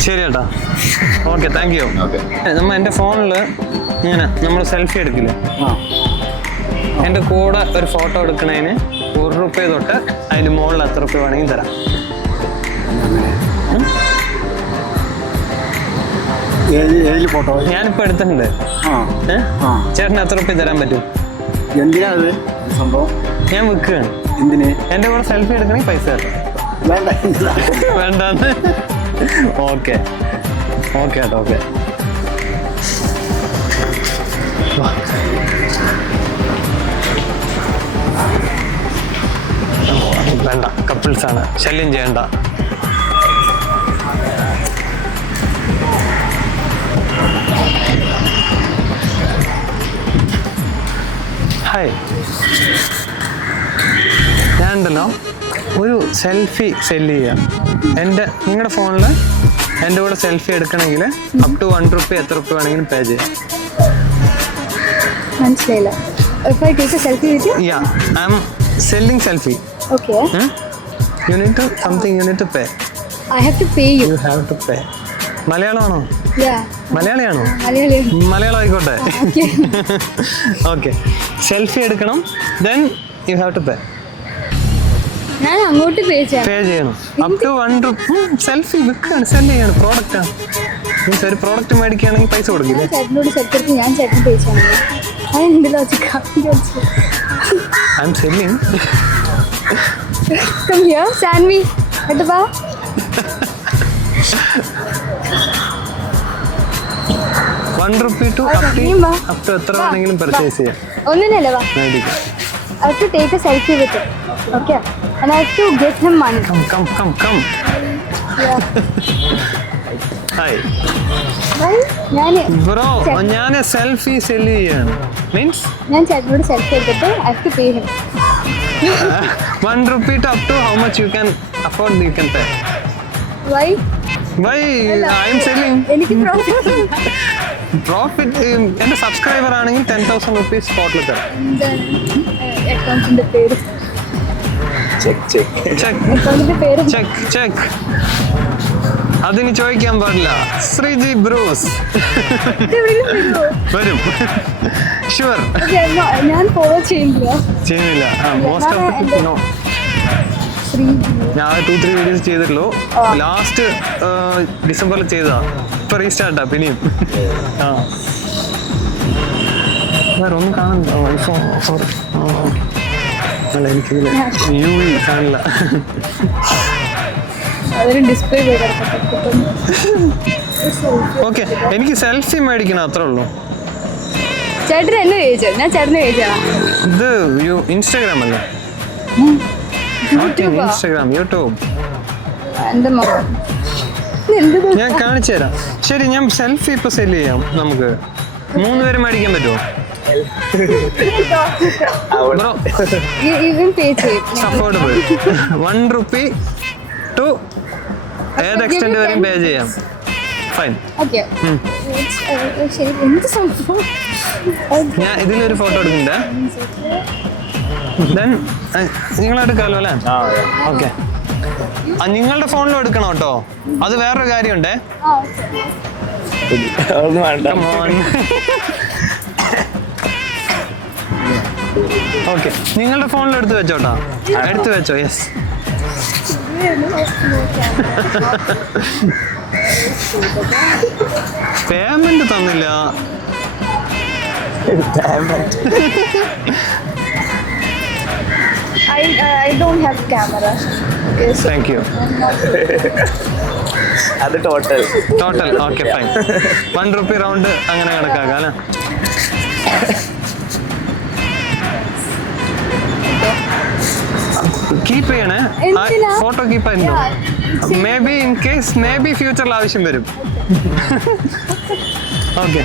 ശരി ചേട്ടാ. Okay thank U. എൻ്റെ ഫോണിൽ ഇങ്ങനെ നമ്മൾ സെൽഫി എടുക്കില്ലേ, എൻ്റെ കൂടെ ഒരു ഫോട്ടോ എടുക്കണതിന് ₹1 തൊട്ട് അതിന് മുകളിൽ എത്ര രൂപ വേണമെങ്കിൽ തരാം. ഞാനിപ്പോൾ എടുത്തിട്ടുണ്ട്. ചേട്ടന് എത്ര രൂപ തരാൻ പറ്റും? എന്തിനാണ് സംഭവം? ഞാൻ വിൽക്കുകയാണ്. എന്തിന്? എൻ്റെ കൂടെ സെൽഫി എടുക്കണമെങ്കിൽ പൈസ തരാം. വേണ്ടെന്ന്? ഓക്കെ ഓക്കെ കേട്ടോ. ഓക്കെ വേണ്ട, കപ്പിൾസാണ്, ശല്യം ചെയ്യണ്ട. ഹായ്, ഞാനുണ്ടല്ലോ ഒരു സെൽഫി സെല്ല് ചെയ്യാം. നിങ്ങളുടെ ഫോണിൽ എൻ്റെ കൂടെ സെൽഫി എടുക്കണമെങ്കിൽ അപ് ടു ₹1 എത്ര രൂപ വേണമെങ്കിലും പേ ചെയ്യാം. മനസ്സിലായില്ല. If I take a selfie with you? Yeah, I'm selling selfie. Okay. You need to pay. I have to pay you. You have to pay. മലയാളമാണോ? Yeah. മലയാളിയാണോ? Malayalian. Malayalam ആയിക്കോട്ടെ. Okay. ഓക്കെ. സെൽഫി എടുക്കണം, then you have to pay. ഞാൻ അങ്ങോട്ട് pay ചെയ്യണം. Up to ₹1. Selfie വിൽക്കുകയാണ്, sell ചെയ്യാണ്, പ്രോഡക്റ്റാണ്. Means ഒരു product മേടിക്കുകയാണെങ്കിൽ പൈസ കൊടുക്കില്ലേ? ചേട്ടനോട് സെറ്റ് എടുത്ത് ഞാൻ ചേട്ടന് പേ ചെയ്യണം. അതെന്ത് logic? I am selling. Come here, stand me at the bar. ₹1 to up to എത്ര വേണമെങ്കിലും പർച്ചേസ് ചെയ്യാം. ഒന്നിനല്ലേ വാ. മേടിക്കാം. I have to take a selfie with him. Okay. And I have to get him money. Come. Yeah. Hi bro, ഞാൻ selfie cell ചെയ്യാണ്. Means ഞാൻ ചേട്ടനോട് selfie എടുത്തിട്ട് I have to pay him. ₹1 to up to how much you can afford, you can pay. Why? I am selling. എനിക്ക് profit എൻ്റെ subscriber ആണെങ്കിൽ ₹10,000 സ്പോട്ടിൽ തരാം. അക്കൗണ്ടിന്റെ പേര് ചെക്ക് അതിന് ചോദിക്കാൻ പാടില്ല. ശ്രീജി ബ്രൂസ് വരും. ഷുവർ. ഞാൻ ഫോളോ ചെയ്യുന്നില്ല. മോസ്റ്റ് ഓഫ് ദ നോ. ഞാൻ 2-3 വീഡിയോസ് ചെയ്തിട്ടുള്ളൂ. ലാസ്റ്റ് ഡിസംബറിൽ ചെയ്തതാ. ഇപ്പൊ റീസ്റ്റാർട്ടാ പിന്നെയും. ആ വേറെ ഒന്നും കാണുന്നില്ല. IPhone sorry. അല്ല എനിക്കിതിൽ UV കാണില്ല. അതൊരു ഡിസ്പ്ലേ ഓക്കെ എനിക്ക് സെൽഫി മേടിക്കണം അത്രേ ഉള്ളൂ. ചേട്ടൻ എന്നെ ചോദിച്ചോ? ഞാൻ ചേട്ടനെ ചോദിച്ചാ. ഇത് ഇൻസ്റ്റാഗ്രാം അല്ലേ? ഇൻസ്റ്റാഗ്രാം യൂട്യൂബ് എന്റെ മകൻ ഞാൻ കാണിച്ചു തരാം. ശരി ഞാൻ സെൽഫി ഇപ്പൊ സെല് ചെയ്യാം. നമുക്ക് 3 പേര് മേടിക്കാൻ പറ്റുമോ? ബ്രോ ഇവൻ പേ ചെയ്യും. അഫോർഡബിൾ. 1 rupee ടു ഏത് എക്സ്റ്റെൻഡ് വരെയും പേ ചെയ്യാം. ഫൈൻ. ഓക്കെ ശരി. എന്ത് സംഭവം? ഞാൻ ഇതിലൊരു ഫോട്ടോ എടുക്കുന്നുണ്ട്. ദെൻ നിങ്ങളെടുക്കാമല്ലോ അല്ലേ? ഓക്കെ നിങ്ങളുടെ ഫോണിലും എടുക്കണം കേട്ടോ. അത് വേറൊരു കാര്യമുണ്ടേ. ഒന്നും വേണ്ട. ഓക്കെ നിങ്ങളുടെ ഫോണിൽ എടുത്ത് വെച്ചോട്ടോ. എടുത്ത് വെച്ചോ. യെസ്. പേയ്മെന്റ് തന്നില്ല. I don't have camera. Okay, so thank you. അത് total. Okay fine. 1 rupee round അങ്ങനെ കണക്കാക്കാം അല്ലേ? കീപ്പ് ചെയ്യണേ. എന്തിനാ? ഫോട്ടോ കീപ്പ് ആയിരുന്നു. മേ ബി ഫ്യൂച്ചറിൽ ആവശ്യം വരും. ഓക്കെ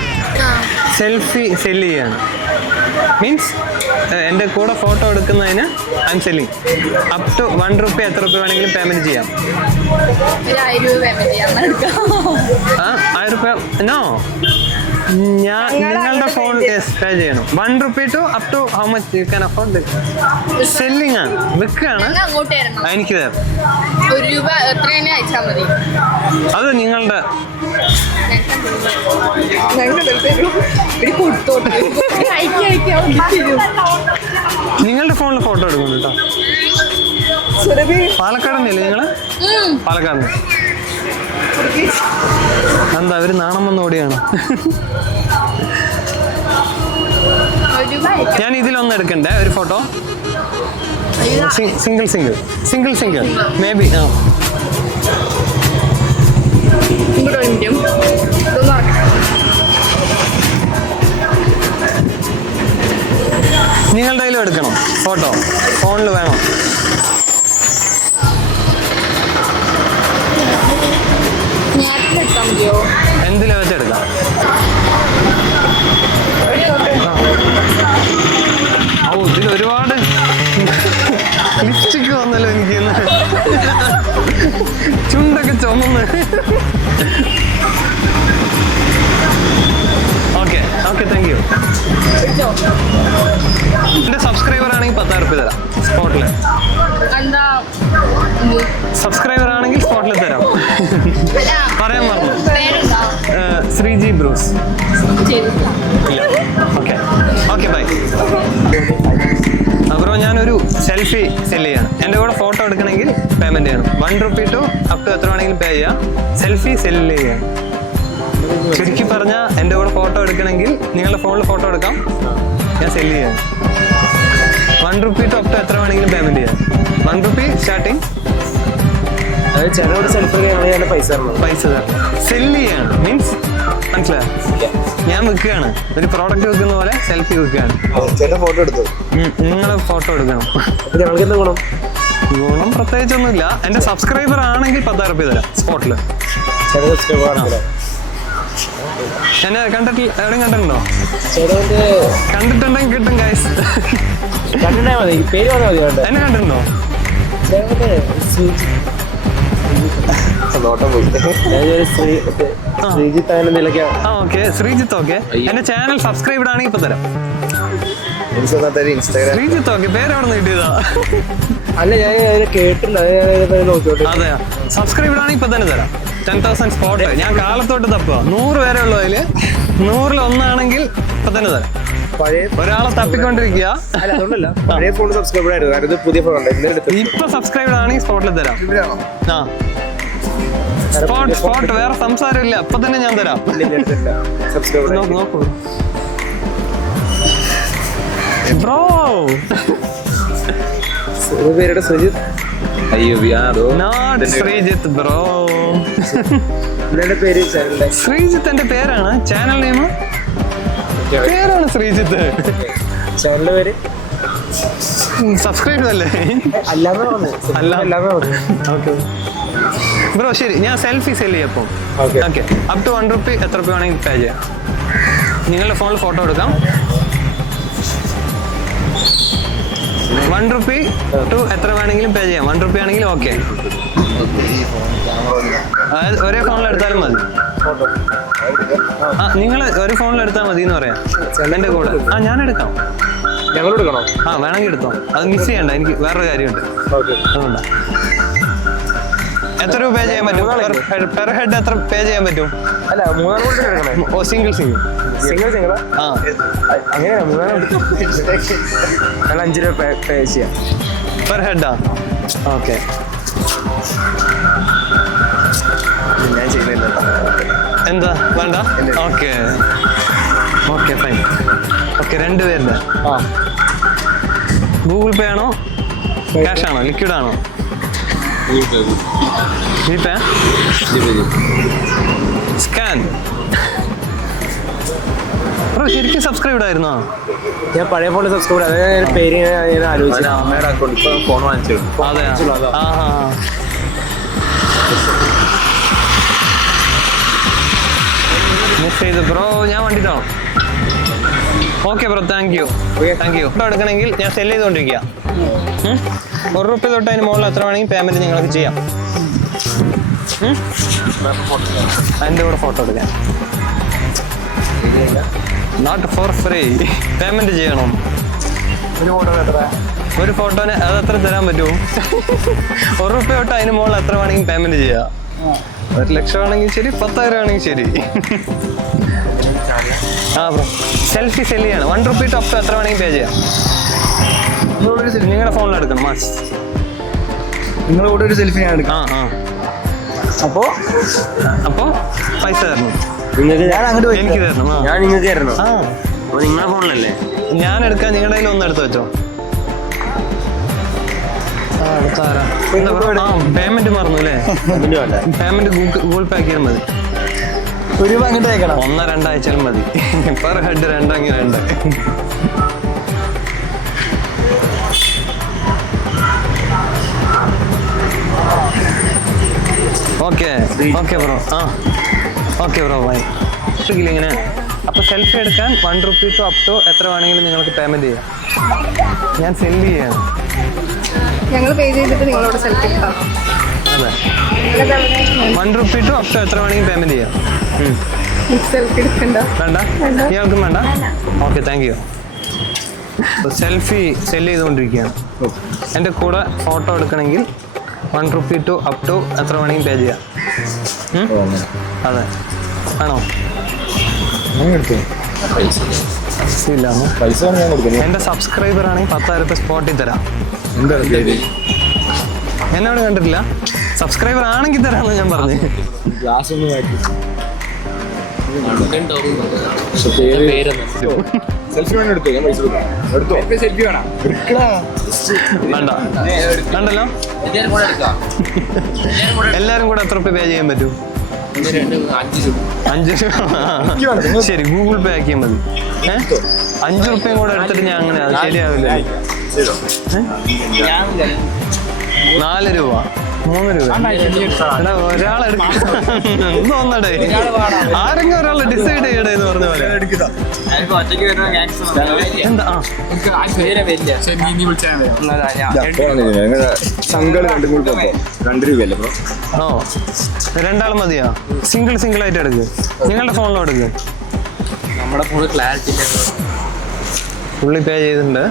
സെൽഫി സെല് ചെയ്യാണ്. മീൻസ് എൻ്റെ കൂടെ ഫോട്ടോ എടുക്കുന്നതിന് I am selling. Up to 1 rupee എത്ര രൂപ വേണമെങ്കിലും പേയ്മെന്റ് ചെയ്യാം. 1000 രൂപ പേയ്മെന്റ് ചെയ്യാം. 1000 രൂപ നോ. ഞാൻ നിങ്ങളുടെ ഫോൺ പേ ചെയ്യണം. 1 rupee to up to how much you can afford. Selling ആണ്, വിൽക്കാണ്. അങ്ങോട്ട് തരണം. എനിക്ക് തരാം. 1 രൂപ എത്ര തന്നെ അയച്ചാൽ മതി. അത് നിങ്ങളുടെ നിങ്ങളുടെ ഫോണിൽ ഫോട്ടോ എടുക്കുന്നു കേട്ടോ. പാലക്കാടന്നല്ലേ നിങ്ങള്? പാലക്കാട്. എന്താ അവര് നാണം വന്ന് ഓടിയാണ്. ഞാൻ ഇതിലൊന്ന് എടുക്കണ്ടേ ഒരു ഫോട്ടോ? Single may be. ആ നിങ്ങളുടെ കയ്യിലും എടുക്കണം ഫോട്ടോ. ഫോണിൽ വേണം. എന്തിനാ വെച്ചെടുക്കാം? ഓ ഇതിൽ ഒരുപാട് ലിപ്സ്റ്റിക്ക് വന്നല്ലോ എനിക്ക്. ചുണ്ടൊക്കെ ചുമന്ന്. Okay thank U. എൻ്റെ സബ്സ്ക്രൈബർ ആണെങ്കിൽ 10,000 രൂപ തരാം സ്പോട്ടിൽ. സബ്സ്ക്രൈബർ ആണെങ്കിൽ സ്പോട്ടിൽ തരാം. പറയാൻ പറഞ്ഞു. ശ്രീജി ബ്രൂസ്. ഇല്ല. Okay bye. ബ്രോ ഞാനൊരു സെൽഫി സെല് ചെയ്യാണ്. എൻ്റെ കൂടെ ഫോട്ടോ എടുക്കണമെങ്കിൽ പേയ്മെന്റ് ചെയ്യണം. 1 rupee ടു അപ് ടു എത്ര വേണമെങ്കിലും പേ ചെയ്യാം. സെൽഫി സെല് ചെയ്യാണ്. ചുരുക്കി പറഞ്ഞാൽ എൻ്റെ കൂടെ ഫോട്ടോ എടുക്കണമെങ്കിൽ നിങ്ങളുടെ ഫോണിൽ ഫോട്ടോ എടുക്കാം. ഞാൻ സെല് ചെയ്യാണ്. 1 rupee ടു അപ് ടു എത്ര വേണമെങ്കിലും പേയ്മെന്റ് ചെയ്യാം. 1 rupee സ്റ്റാർട്ടിങ്. ചിലരോട് സെൽഫി പൈസ തരാം. സെല് ചെയ്യാണ് മീൻസ് മനസ്സിലായോ? ഞാൻ വിൽക്കുകയാണ്. ഒരു പ്രോഡക്റ്റ് വെക്കുന്ന പോലെ സെൽഫി വിൽക്കുകയാണ്. ചേട്ടൻ ഫോട്ടോ എടുത്തു. നിങ്ങൾ ഫോട്ടോ എടുക്കണം. ഞങ്ങൾക്ക് എന്താ ഗുണം? ഗുണം പ്രത്യേകിച്ചൊന്നുമില്ല. എൻ്റെ സബ്സ്ക്രൈബർ ആണെങ്കിൽ 10,000 രൂപ തരാം സ്പോട്ടിൽ. എന്നെ കണ്ടിട്ട് എവിടെയും കണ്ടിട്ടുണ്ടോ? കണ്ടിട്ടുണ്ടെങ്കിൽ കിട്ടും ഗൈസ്. കണ്ടിട്ടാ മതി, പേര് പറഞ്ഞാൽ മതി. വേണ്ട എന്നെ കണ്ടിട്ടുണ്ടോ? ഓക്കെ ശ്രീജിത്ത്. ഓക്കെ എന്റെ ചാനൽ സബ്സ്ക്രൈബ് ആണെങ്കിൽ ഇപ്പൊ തരാം. ശ്രീജിത്ത്. ഓക്കെ പേരെവിടെ നിന്ന് കിട്ടിയതാ? അല്ല ഞാൻ കേട്ടില്ല, അതെയാ. സബ്സ്ക്രൈബ് ആണെങ്കിൽ ഇപ്പൊ തന്നെ തരാം. 10,000 സ്പോട്ട്. ഞാൻ കാലത്തോട്ട് തപ്പുക. 100 പേരെ ഉള്ളൂ അതില്. 100-ൽ 1 ആണെങ്കിൽ ഇപ്പൊ തന്നെ തരാം. ഒരാളെ തപ്പിക്കൊണ്ടിരിക്കുക. പഴയ ഫോൺ സബ്സ്ക്രൈബ് ആയിരുന്നു, പുതിയ ഫോൺ ഇപ്പൊ സബ്സ്ക്രൈബ് ആണെങ്കിൽ സ്പോട്ടിൽ തരാം. ആ സ്പോട്ട് വേറെ സംസാരമില്ല, അപ്പൊ തന്നെ ഞാൻ തരാം. സബ്സ്ക്രൈബർ നോക്കൂ നോക്കൂ ബ്രോ. പേരുടെ സുജിത്. അയ്യോ നോട്ട് ശ്രീജിത്ത് ബ്രോ. എന്താണ് പേര്? ശ്രീജിത്ത് എന്റെ പേരാണ്, ചാനൽ നെയിം പേരാണ് ശ്രീജിത്ത്. ചാനലിന്റെ പേര് സബ്സ്ക്രൈബ് അല്ലേ? അല്ലാതെ പറഞ്ഞു. ഓക്കെ ബ്രോ ശരി, ഞാൻ സെൽഫി സെല് ചെയ്യപ്പോൾ Okay. Okay. Up to 1 rupee എത്ര രൂപ വേണമെങ്കിൽ പേ ചെയ്യാം. നിങ്ങളുടെ ഫോണിൽ ഫോട്ടോ എടുക്കാം. 1 റുപ്പി ടു എത്ര വേണമെങ്കിലും പേ ചെയ്യാം. 1 റുപ്പി ആണെങ്കിലും ഓക്കെ. അതായത് ഒരേ ഫോണിൽ എടുത്താലും മതി. ആ നിങ്ങൾ ഒരു ഫോണിൽ എടുത്താൽ മതി എന്ന് പറയാം. എൻ്റെ കൂടെ ഞാൻ എടുക്കാം. ഞങ്ങൾ എടുക്കണോ? വേണമെങ്കിൽ എടുത്തോ, അത് മിസ് ചെയ്യണ്ട, എനിക്ക് വേറൊരു കാര്യമുണ്ട്. അതുകൊണ്ടാ. എത്ര രൂപ പേ ചെയ്യാൻ പറ്റും? പെർ ഹെഡ് എത്ര പേ ചെയ്യാൻ പറ്റും? അല്ല, 3 കൂടെ എടുക്കണേ. ഓ സിംഗിൾ സിംഗിളാ? ആ അങ്ങനെയാ? 3 5 രൂപ പേ ചെയ്യാം പെർ ഹെഡാ? ഓക്കെ. ഞാൻ ചെയ്യുന്നില്ല. എന്താ വേണ്ട? Okay okay fine. ഓക്കെ 2 പേരുടെ ഗൂഗിൾ പേ ആണോ ക്യാഷ് ആണോ ലിക്വിഡ് ആണോ? GPay scan. ബ്രോ ശരിക്കും സബ്സ്ക്രൈബ്ഡ് ആയിരുന്നോ? ഞാൻ പഴയ ഫോണിൽ സബ്സ്ക്രൈബ് അതേ പേര് ഞാൻ ആലോചിച്ചു. അമ്മയുടെ അക്കൗണ്ട് ഇപ്പൊ ഫോൺ വാങ്ങിച്ചു. അതെ ആ മിസ് ചെയ്ത് ബ്രോ, ഞാൻ വണ്ടിട്ടാണോ? Okay bro, thank you. Photo എടുക്കണമെങ്കിൽ ഞാൻ സെല് ചെയ്തുകൊണ്ടിരിക്കുക. 1 റുപ്പി തൊട്ട് അതിന് മുകളിൽ എത്ര വേണമെങ്കിൽ പേയ്മെന്റ് നിങ്ങൾക്ക് ചെയ്യാം. അതിൻ്റെ കൂടെ ഫോട്ടോ എടുക്കാൻ നോട്ട് ഫോർ ഫ്രീ, പേയ്മെന്റ് ചെയ്യണം. ഒരു ഫോട്ടോന് അത് എത്ര തരാൻ പറ്റുമോ? 1 റുപ്പി തൊട്ട് അതിന് മുകളിൽ എത്ര വേണമെങ്കിൽ പേയ്മെന്റ് ചെയ്യാം. 1 ലക്ഷം ആണെങ്കിൽ ശരി, 10,000 ആണെങ്കിൽ ശരി. ബ്രോ സെൽഫി സെല് ചെയ്യണം. 1 റുപ്പി ടോപ്പ് എത്ര വേണമെങ്കിൽ പേ ചെയ്യാം. നിങ്ങളുടെ ഫോണിൽ എടുക്കണം മാസ്. നിങ്ങളുടെ കൂടെ ഒരു സെൽഫി ഞാൻ എടുക്കാം. അപ്പോ പൈസ തരണം. ഞാൻ അങ്ങോട്ട് എനിക്ക് തരണം. ഞാൻ നിങ്ങൾക്ക് തരണം. നിങ്ങളുടെ ഫോണിലല്ലേ? ഞാൻ എടുക്കാം, നിങ്ങളുടെ കയ്യിൽ ഒന്ന് എടുത്ത് വെച്ചോ. പേയ്മെന്റ് മറന്നു അല്ലേ? പേയ്മെന്റ് ഗൂഗിൾ പേ ആക്കിയാൽ മതി. 1 രൂപ അങ്ങോട്ട് അയക്കണം. 1-2 അയച്ചാലും മതി. പെർ ഹെഡ് 2 അങ്ങനെ 2. Okay okay bro. Okay bro by. ഇങ്ങനെ അപ്പോൾ സെൽഫി എടുക്കാൻ 1 റുപ്പി ടു അപ് ടു എത്ര വേണമെങ്കിലും നിങ്ങൾക്ക് പേയ്മെന്റ് ചെയ്യാം. ഞാൻ സെല് ചെയ്യാണ്. ഞങ്ങൾ പേ ചെയ്തിട്ട് നിങ്ങളോട് സെൽഫി എടുക്കാം. അതെ 1 റുപ്പി ടു അപ് ടു എത്ര വേണമെങ്കിലും പേയ്മെന്റ് ചെയ്യാം. സെൽഫി എടുക്കണ്ട. വേണ്ട? ഇയാൾക്കും വേണ്ട? Okay thank you. Selfie sell ചെയ്തുകൊണ്ടിരിക്കുകയാണ്. എൻ്റെ കൂടെ ഫോട്ടോ എടുക്കണമെങ്കിൽ 1 റുപ്പി ടു അപ് ടു എത്ര വേണമെങ്കിലും പേ ചെയ്യാം. അതെ ആണോ? ഇല്ലാമോ? എൻ്റെ സബ്സ്ക്രൈബർ ആണെങ്കിൽ 10,000 സ്പോട്ടിൽ തരാം. എന്നോട് കണ്ടിട്ടില്ല. സബ്സ്ക്രൈബർ ആണെങ്കിൽ തരാമെന്ന് ഞാൻ പറഞ്ഞു. വേണ്ട വേണ്ടല്ലോ. എല്ലാരും കൂടെ എത്ര രൂപ പേ ചെയ്യാൻ പറ്റും? 5 രൂപ. ശരി ഗൂഗിൾ പേ ആക്കിയാൽ മതി. 5 റുപ്യയും കൂടെ എടുത്തിട്ട് ഞാൻ അങ്ങനെ അത് ശരിയാവില്ല. 4 രൂപ 3 രൂപ. ഒരാളെടുക്കേ ആരെങ്കിലും ഒരാൾ ഡിസൈഡ് ചെയ്യണേ എന്ന് പറഞ്ഞ പോലെ. എന്താ ഓ 2 ആൾ മതിയോ? സിംഗിൾ ആയിട്ട് എടുക്ക്. നിങ്ങളുടെ ഫോണിലോ എടുക്ക്. നമ്മുടെ ഫോണ് ക്ലാരിറ്റി പുള്ളി പേ ചെയ്തിട്ടുണ്ട്.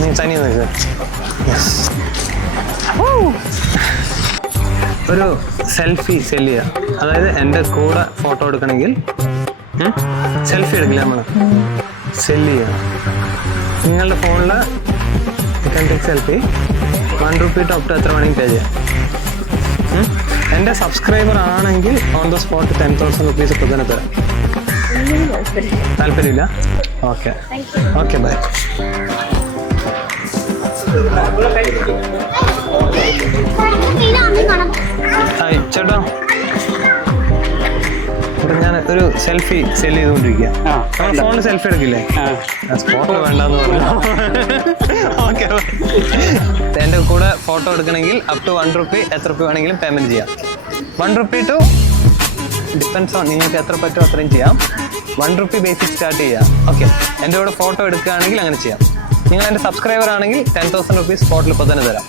നീ തനിയെ നിൽക്ക്. ഒരു സെൽഫി സെല് ചെയ്യുക. അതായത് എൻ്റെ കൂടെ ഫോട്ടോ എടുക്കണമെങ്കിൽ സെൽഫി എടുക്കില്ല, നമ്മൾ സെല് ചെയ്യുക. നിങ്ങളുടെ ഫോണിൽ സെൽഫി 1 റുപ്പി ടോപ്പ് ടു എത്ര വേണമെങ്കിൽ പേ ചെയ്യാം. എൻ്റെ സബ്സ്ക്രൈബർ ആണെങ്കിൽ ഓൺ ദ സ്പോട്ട് 10,000 റുപ്പീസ് ഇപ്പോൾ തന്നെ തരാം. താല്പര്യമില്ല? Okay okay bye. ഹായ് ചേട്ടാ, ഇവിടെ ഞാൻ ഒരു സെൽഫി സെല് ചെയ്തുകൊണ്ടിരിക്കുക. നമ്മുടെ ഫോണിൽ സെൽഫി എടുക്കില്ലേ? സ്പോട്ട് വേണ്ടെന്ന് പറഞ്ഞു. ഓക്കെ, എൻ്റെ കൂടെ ഫോട്ടോ എടുക്കണമെങ്കിൽ അപ് ടു 1 റുപ്പി, എത്ര റുപ്പി വേണമെങ്കിലും പേയ്മെൻറ്റ് ചെയ്യാം. 1 റുപ്പി ടു ഡിപ്പെൻസ് ഓൺ നിങ്ങൾക്ക് എത്ര പറ്റുമോ അത്രയും ചെയ്യാം. 1 റുപ്പി ബേസിക് സ്റ്റാർട്ട് ചെയ്യാം. ഓക്കെ, എൻ്റെ കൂടെ ഫോട്ടോ എടുക്കുകയാണെങ്കിൽ അങ്ങനെ ചെയ്യാം. നിങ്ങൾ എൻ്റെ സബ്സ്ക്രൈബർ ആണെങ്കിൽ 10,000 റുപ്പീസ് സ്പോട്ടിൽ ഇപ്പോൾ തന്നെ തരാം.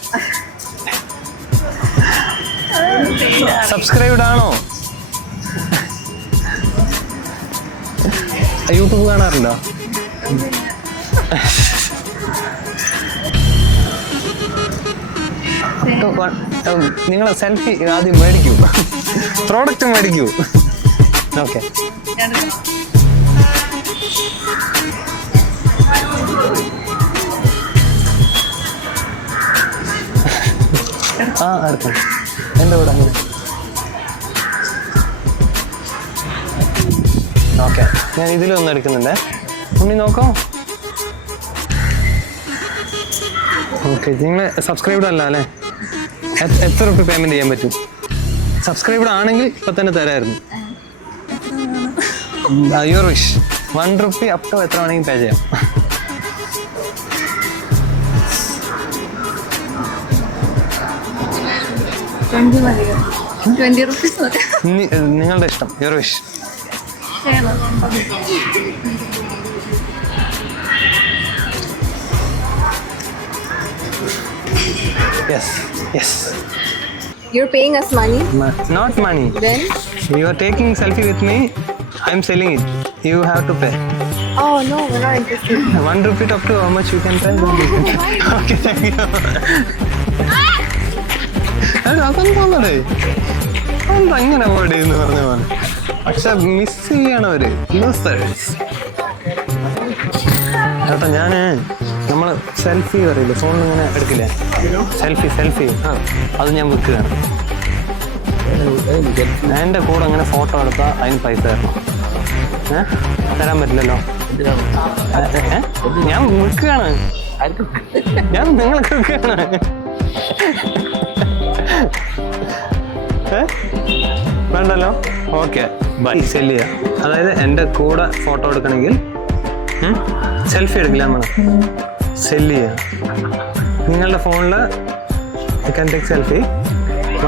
സബ്സ്ക്രൈബ്ഡ് ആണോ? യൂട്യൂബ് കാണാറുണ്ടോ? നിങ്ങൾ സെൽഫി ആദ്യം മേടിക്കൂ, പ്രോഡക്റ്റ് മേടിക്കൂ. ഓക്കെ, ആ എടുക്കാം. എൻ്റെ കൂടെ അങ്ങനെ. ഓക്കെ, ഞാൻ ഇതിലൊന്നും എടുക്കുന്നുണ്ടേ. ഉണ്ണി നോക്കോ. ഓക്കെ, നിങ്ങൾ സബ്സ്ക്രൈബ്ഡ് അല്ല അല്ലേ? എത്ര റുപ്പി പേയ്മെൻറ്റ് ചെയ്യാൻ പറ്റും? സബ്സ്ക്രൈബ്ഡ് ആണെങ്കിൽ ഇപ്പം തന്നെ തരായിരുന്നു. Your wish. 1 rupee up to എത്ര വേണമെങ്കിൽ പേ ചെയ്യാം. നിങ്ങളുടെ ഇഷ്ടം. Your wish. Yes, yes. You're paying us money? Not money. Then? You are taking selfie with me. I'm selling it. You have to pay. Oh no, we're not interested. 1 rupee up to how much you can pay. Okay, thank you. അതൊന്നും എന്താ ഇങ്ങനെ avoid ചെയ്യുന്നു പറഞ്ഞ പോലെ. പക്ഷെ miss ചെയ്യണവര് losers. ചേട്ടാ, ഞാൻ നമ്മൾ സെൽഫി പറയില്ലേ, ഫോണിൽ ഇങ്ങനെ എടുക്കില്ലേ, സെൽഫി അത് ഞാൻ വിൽക്കുകയാണ്. എൻ്റെ കൂടെ അങ്ങനെ ഫോട്ടോ എടുത്താൽ അതിന് പൈസ തരണം. തരാൻ പറ്റില്ലല്ലോ. ഞാൻ വിൽക്കുകയാണ്, ഞാൻ നിങ്ങൾക്ക് വിൽക്കുകയാണ്. വേണ്ടല്ലോ. Okay bye. സെല്ല് ചെയ്യാം. അതായത് എൻ്റെ കൂടെ ഫോട്ടോ എടുക്കണമെങ്കിൽ സെൽഫി എടുക്കില്ല, നമ്മൾ സെല്ല് ചെയ്യാം. നിങ്ങളുടെ ഫോണിൽ you can take selfie.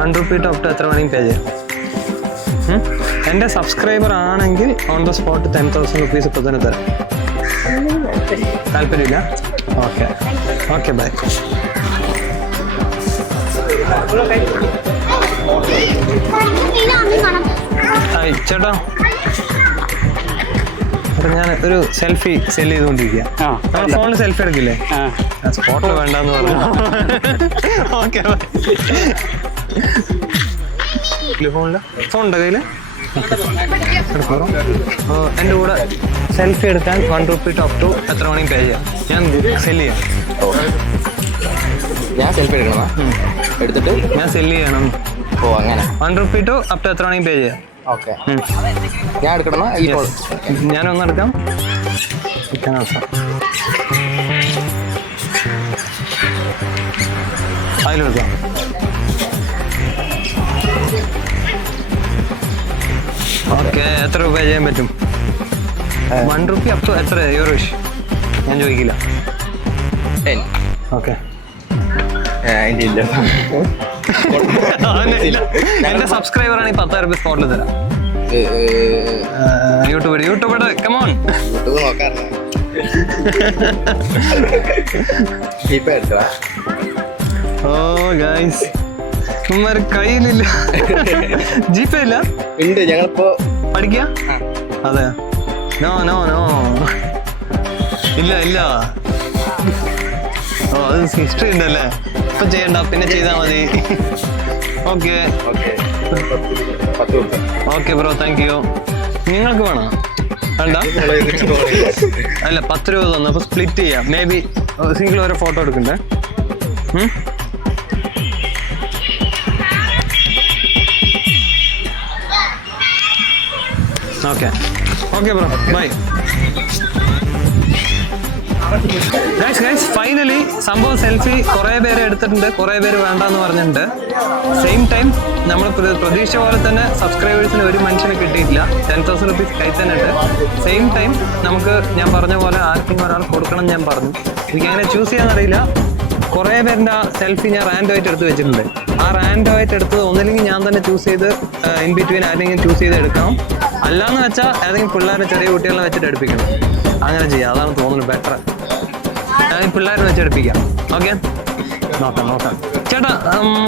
1 rupee top to എത്ര വേണമെങ്കിൽ പേ ചെയ്യാം. എൻ്റെ സബ്സ്ക്രൈബർ ആണെങ്കിൽ ഓൺ ദ സ്പോട്ട് 10,000 റുപ്പീസ് ഇപ്പോൾ തന്നെ തരാം. താല്പര്യമില്ല? Okay okay bye. ഹായ് ചേട്ടാ, ഞാൻ ഒരു സെൽഫി സെല് ചെയ്തുകൊണ്ടിരിക്കുക. നമ്മുടെ ഫോണിൽ സെൽഫി എടുക്കില്ലേ? സ്പോട്ട് വേണ്ടെന്ന് പറഞ്ഞു. ഓക്കെ, ഫോണുണ്ടോ കയ്യിൽ? എൻ്റെ കൂടെ സെൽഫി എടുക്കാൻ 1 റുപ്പി ടോപ്പ് ടു എത്ര വേണമെങ്കിൽ പേ ചെയ്യാം. ഞാൻ സെല് ചെയ്യാം. ഞാൻ സെൽഫി എടുക്കണോ? എടുത്തിട്ട് ഞാൻ സെല് ചെയ്യണം. ഓ അങ്ങനെ. 1 റുപ്പി ടു അപ് ടു എത്ര വേണമെങ്കിൽ പേ ചെയ്യാം. ഓക്കെ, ഞാൻ എടുക്കണോ? ഞാനൊന്നെടുക്കാം. അതിലെടുക്കാം. ഓക്കെ, എത്ര രൂപ ചെയ്യാൻ പറ്റും? 1 റുപ്പി അപ് ടു എത്ര? Your wish. ഞാൻ ചോദിക്കില്ല. 10. ഓക്കെ, ഇല്ല. എന്റെ സബ്സ്ക്രൈബർ ആണെങ്കിൽ 10,000 രൂപ സ്പോട്ടിൽ തരാം. YouTube come on. യൂട്യൂബ് നോക്കാറില്ല. ഇപ്പൊ എടുത്തോ. ഓ ഗൈസ്, ഉമ്മാര് കയ്യിലില്ല. ജിപേ ഇല്ല? ഉണ്ട്, ഞങ്ങളിപ്പോ പഠിക്ക. അതെ, നോ നോ നോ, ഇല്ല ഇല്ല. ഓ, അത് ഹിസ്റ്ററി ഉണ്ടല്ലേ. ഇപ്പൊ ചെയ്യണ്ട, പിന്നെ ചെയ്താൽ മതി. Okay okay bro, thank U. നിങ്ങൾക്ക് വേണോ? വേണ്ട, അല്ല 10 രൂപ തന്നു. അപ്പൊ സ്പ്ലിറ്റ് ചെയ്യാം. മേ ബി സിംഗിൾ ഓരോ ഫോട്ടോ എടുക്കണ്ടേ? Okay bro by. Guys finally സംഭവം സെൽഫി കുറെ പേര് എടുത്തിട്ടുണ്ട്, കുറെ പേര് വേണ്ടെന്ന് പറഞ്ഞിട്ടുണ്ട്. സെയിം ടൈം നമ്മൾ പ്രതീക്ഷ പോലെ തന്നെ സബ്സ്ക്രൈബേഴ്സിന് ഒരു മനുഷ്യന് കിട്ടിയിട്ടില്ല. 10,000 rupees കൈ തന്നെ ഉണ്ട്. സെയിം ടൈം നമുക്ക് ഞാൻ പറഞ്ഞ പോലെ ആർക്കെങ്കിലും ഒരാൾ കൊടുക്കണം ഞാൻ പറഞ്ഞു. എനിക്ക് അങ്ങനെ ചൂസ് ചെയ്യാനറിയില്ല. കുറേ പേരുടെ ആ സെൽഫി ഞാൻ റാൻഡമായിട്ട് എടുത്ത് വെച്ചിട്ടുണ്ട്. ആ റാൻഡമായിട്ട് എടുത്തത് ഒന്നില്ലെങ്കിൽ ഞാൻ തന്നെ ചൂസ് ചെയ്ത് ഇൻ ബിറ്റ്വീൻ ആരെങ്കിലും ചൂസ് ചെയ്ത് എടുക്കണം. അല്ലാന്ന് വെച്ചാൽ ഏതെങ്കിലും പിള്ളേരെ ചെറിയ കുട്ടികളെ വെച്ചിട്ട് എടുപ്പിക്കണം. അങ്ങനെ ചെയ്യാം, അതാണ് തോന്നുന്നത് ബെറ്റർ. ഞാൻ പിള്ളേരെ വെച്ച് എടുപ്പിക്കാം. ഓക്കെ, നോക്കാം. ചേട്ടാ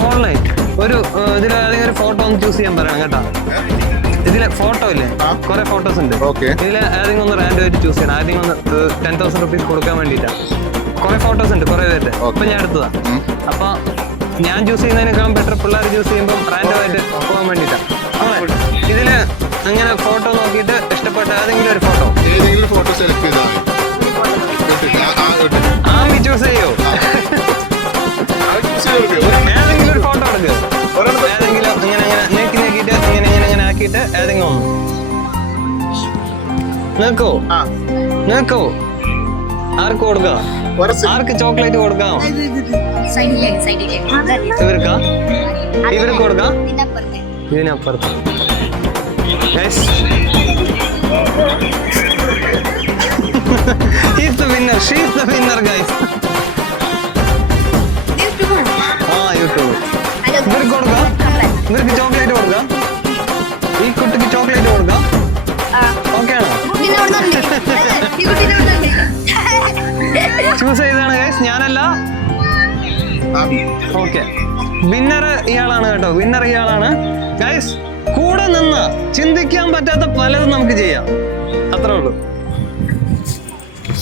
ഓൺലൈൻ ഒരു ഇതിൽ ഏതെങ്കിലും ഒരു ഫോട്ടോ ഒന്ന് ചൂസ് ചെയ്യാൻ പറയണം കേട്ടോ. ഇതിലെ ഫോട്ടോ ഇല്ലേ, കുറെ ഫോട്ടോസ് ഉണ്ട്. ഇതിൽ ഏതെങ്കിലും ഒന്ന് റാൻഡമായിട്ട് ചൂസ് ചെയ്യണം. ആരെങ്കിലും ഒന്ന് 10,000 rupees കൊടുക്കാൻ വേണ്ടിയിട്ടാണ്. കുറെ ഫോട്ടോസ് ഉണ്ട് കുറെ പേരുടെ. ഇപ്പൊ ഞാൻ എടുത്തതാ. അപ്പൊ ഞാൻ ചൂസ് ചെയ്യുന്നതിനേക്കാളും ബെറ്റർ പിള്ളേർ ചൂസ് ചെയ്യുമ്പോൾ റാൻഡമായിട്ട് പോകാൻ വേണ്ടിയിട്ടാണ്. ഇതില് അങ്ങനെ ഫോട്ടോ നോക്കിയിട്ട് ഇഷ്ടപ്പെട്ട ഏതെങ്കിലും ഒരു ഫോട്ടോ സെലക്ട് ചെയ്താൽ ആമി ചൂസ് ചെയ്യോ? ഏതെങ്കിലും ഒരു ഫോട്ടോ എടുക്കുക. ഏതെങ്കിലും ഇങ്ങനെ നീക്കിയിട്ട് ഇങ്ങനെ ആക്കിയിട്ട് ഏതെങ്കിലും ഒന്ന് നിൽക്കോ. ആർക്ക് കൊടുക്കാം? ആർക്ക് ചോക്ലേറ്റ് കൊടുക്കാം? ഇവർക്ക് കൊടുക്കാം. ഇതിനപ്പുറത്ത് He's the winner. She's the winner, guys. YouTube. ഇവർക്ക് കൊടുക്കാം. ഇവർക്ക് ചോക്ലേറ്റ് കൊടുക്കാം. ഈ കുട്ടിക്ക് ചോക്ലേറ്റ് കൊടുക്കാം. ഓക്കെ ആണോ? ചൂസ് ചെയ്താണ് ഗൈസ്, ഞാനല്ല. ഓക്കെ, വിന്നർ ഇയാളാണ് കേട്ടോ. വിന്നർ ഇയാളാണ് ഗൈസ്. കൂടെ നിന്ന് ചിന്തിക്കാൻ പറ്റാത്ത പലതും നമുക്ക് ചെയ്യാം. അത്രേ ഉള്ളൂ.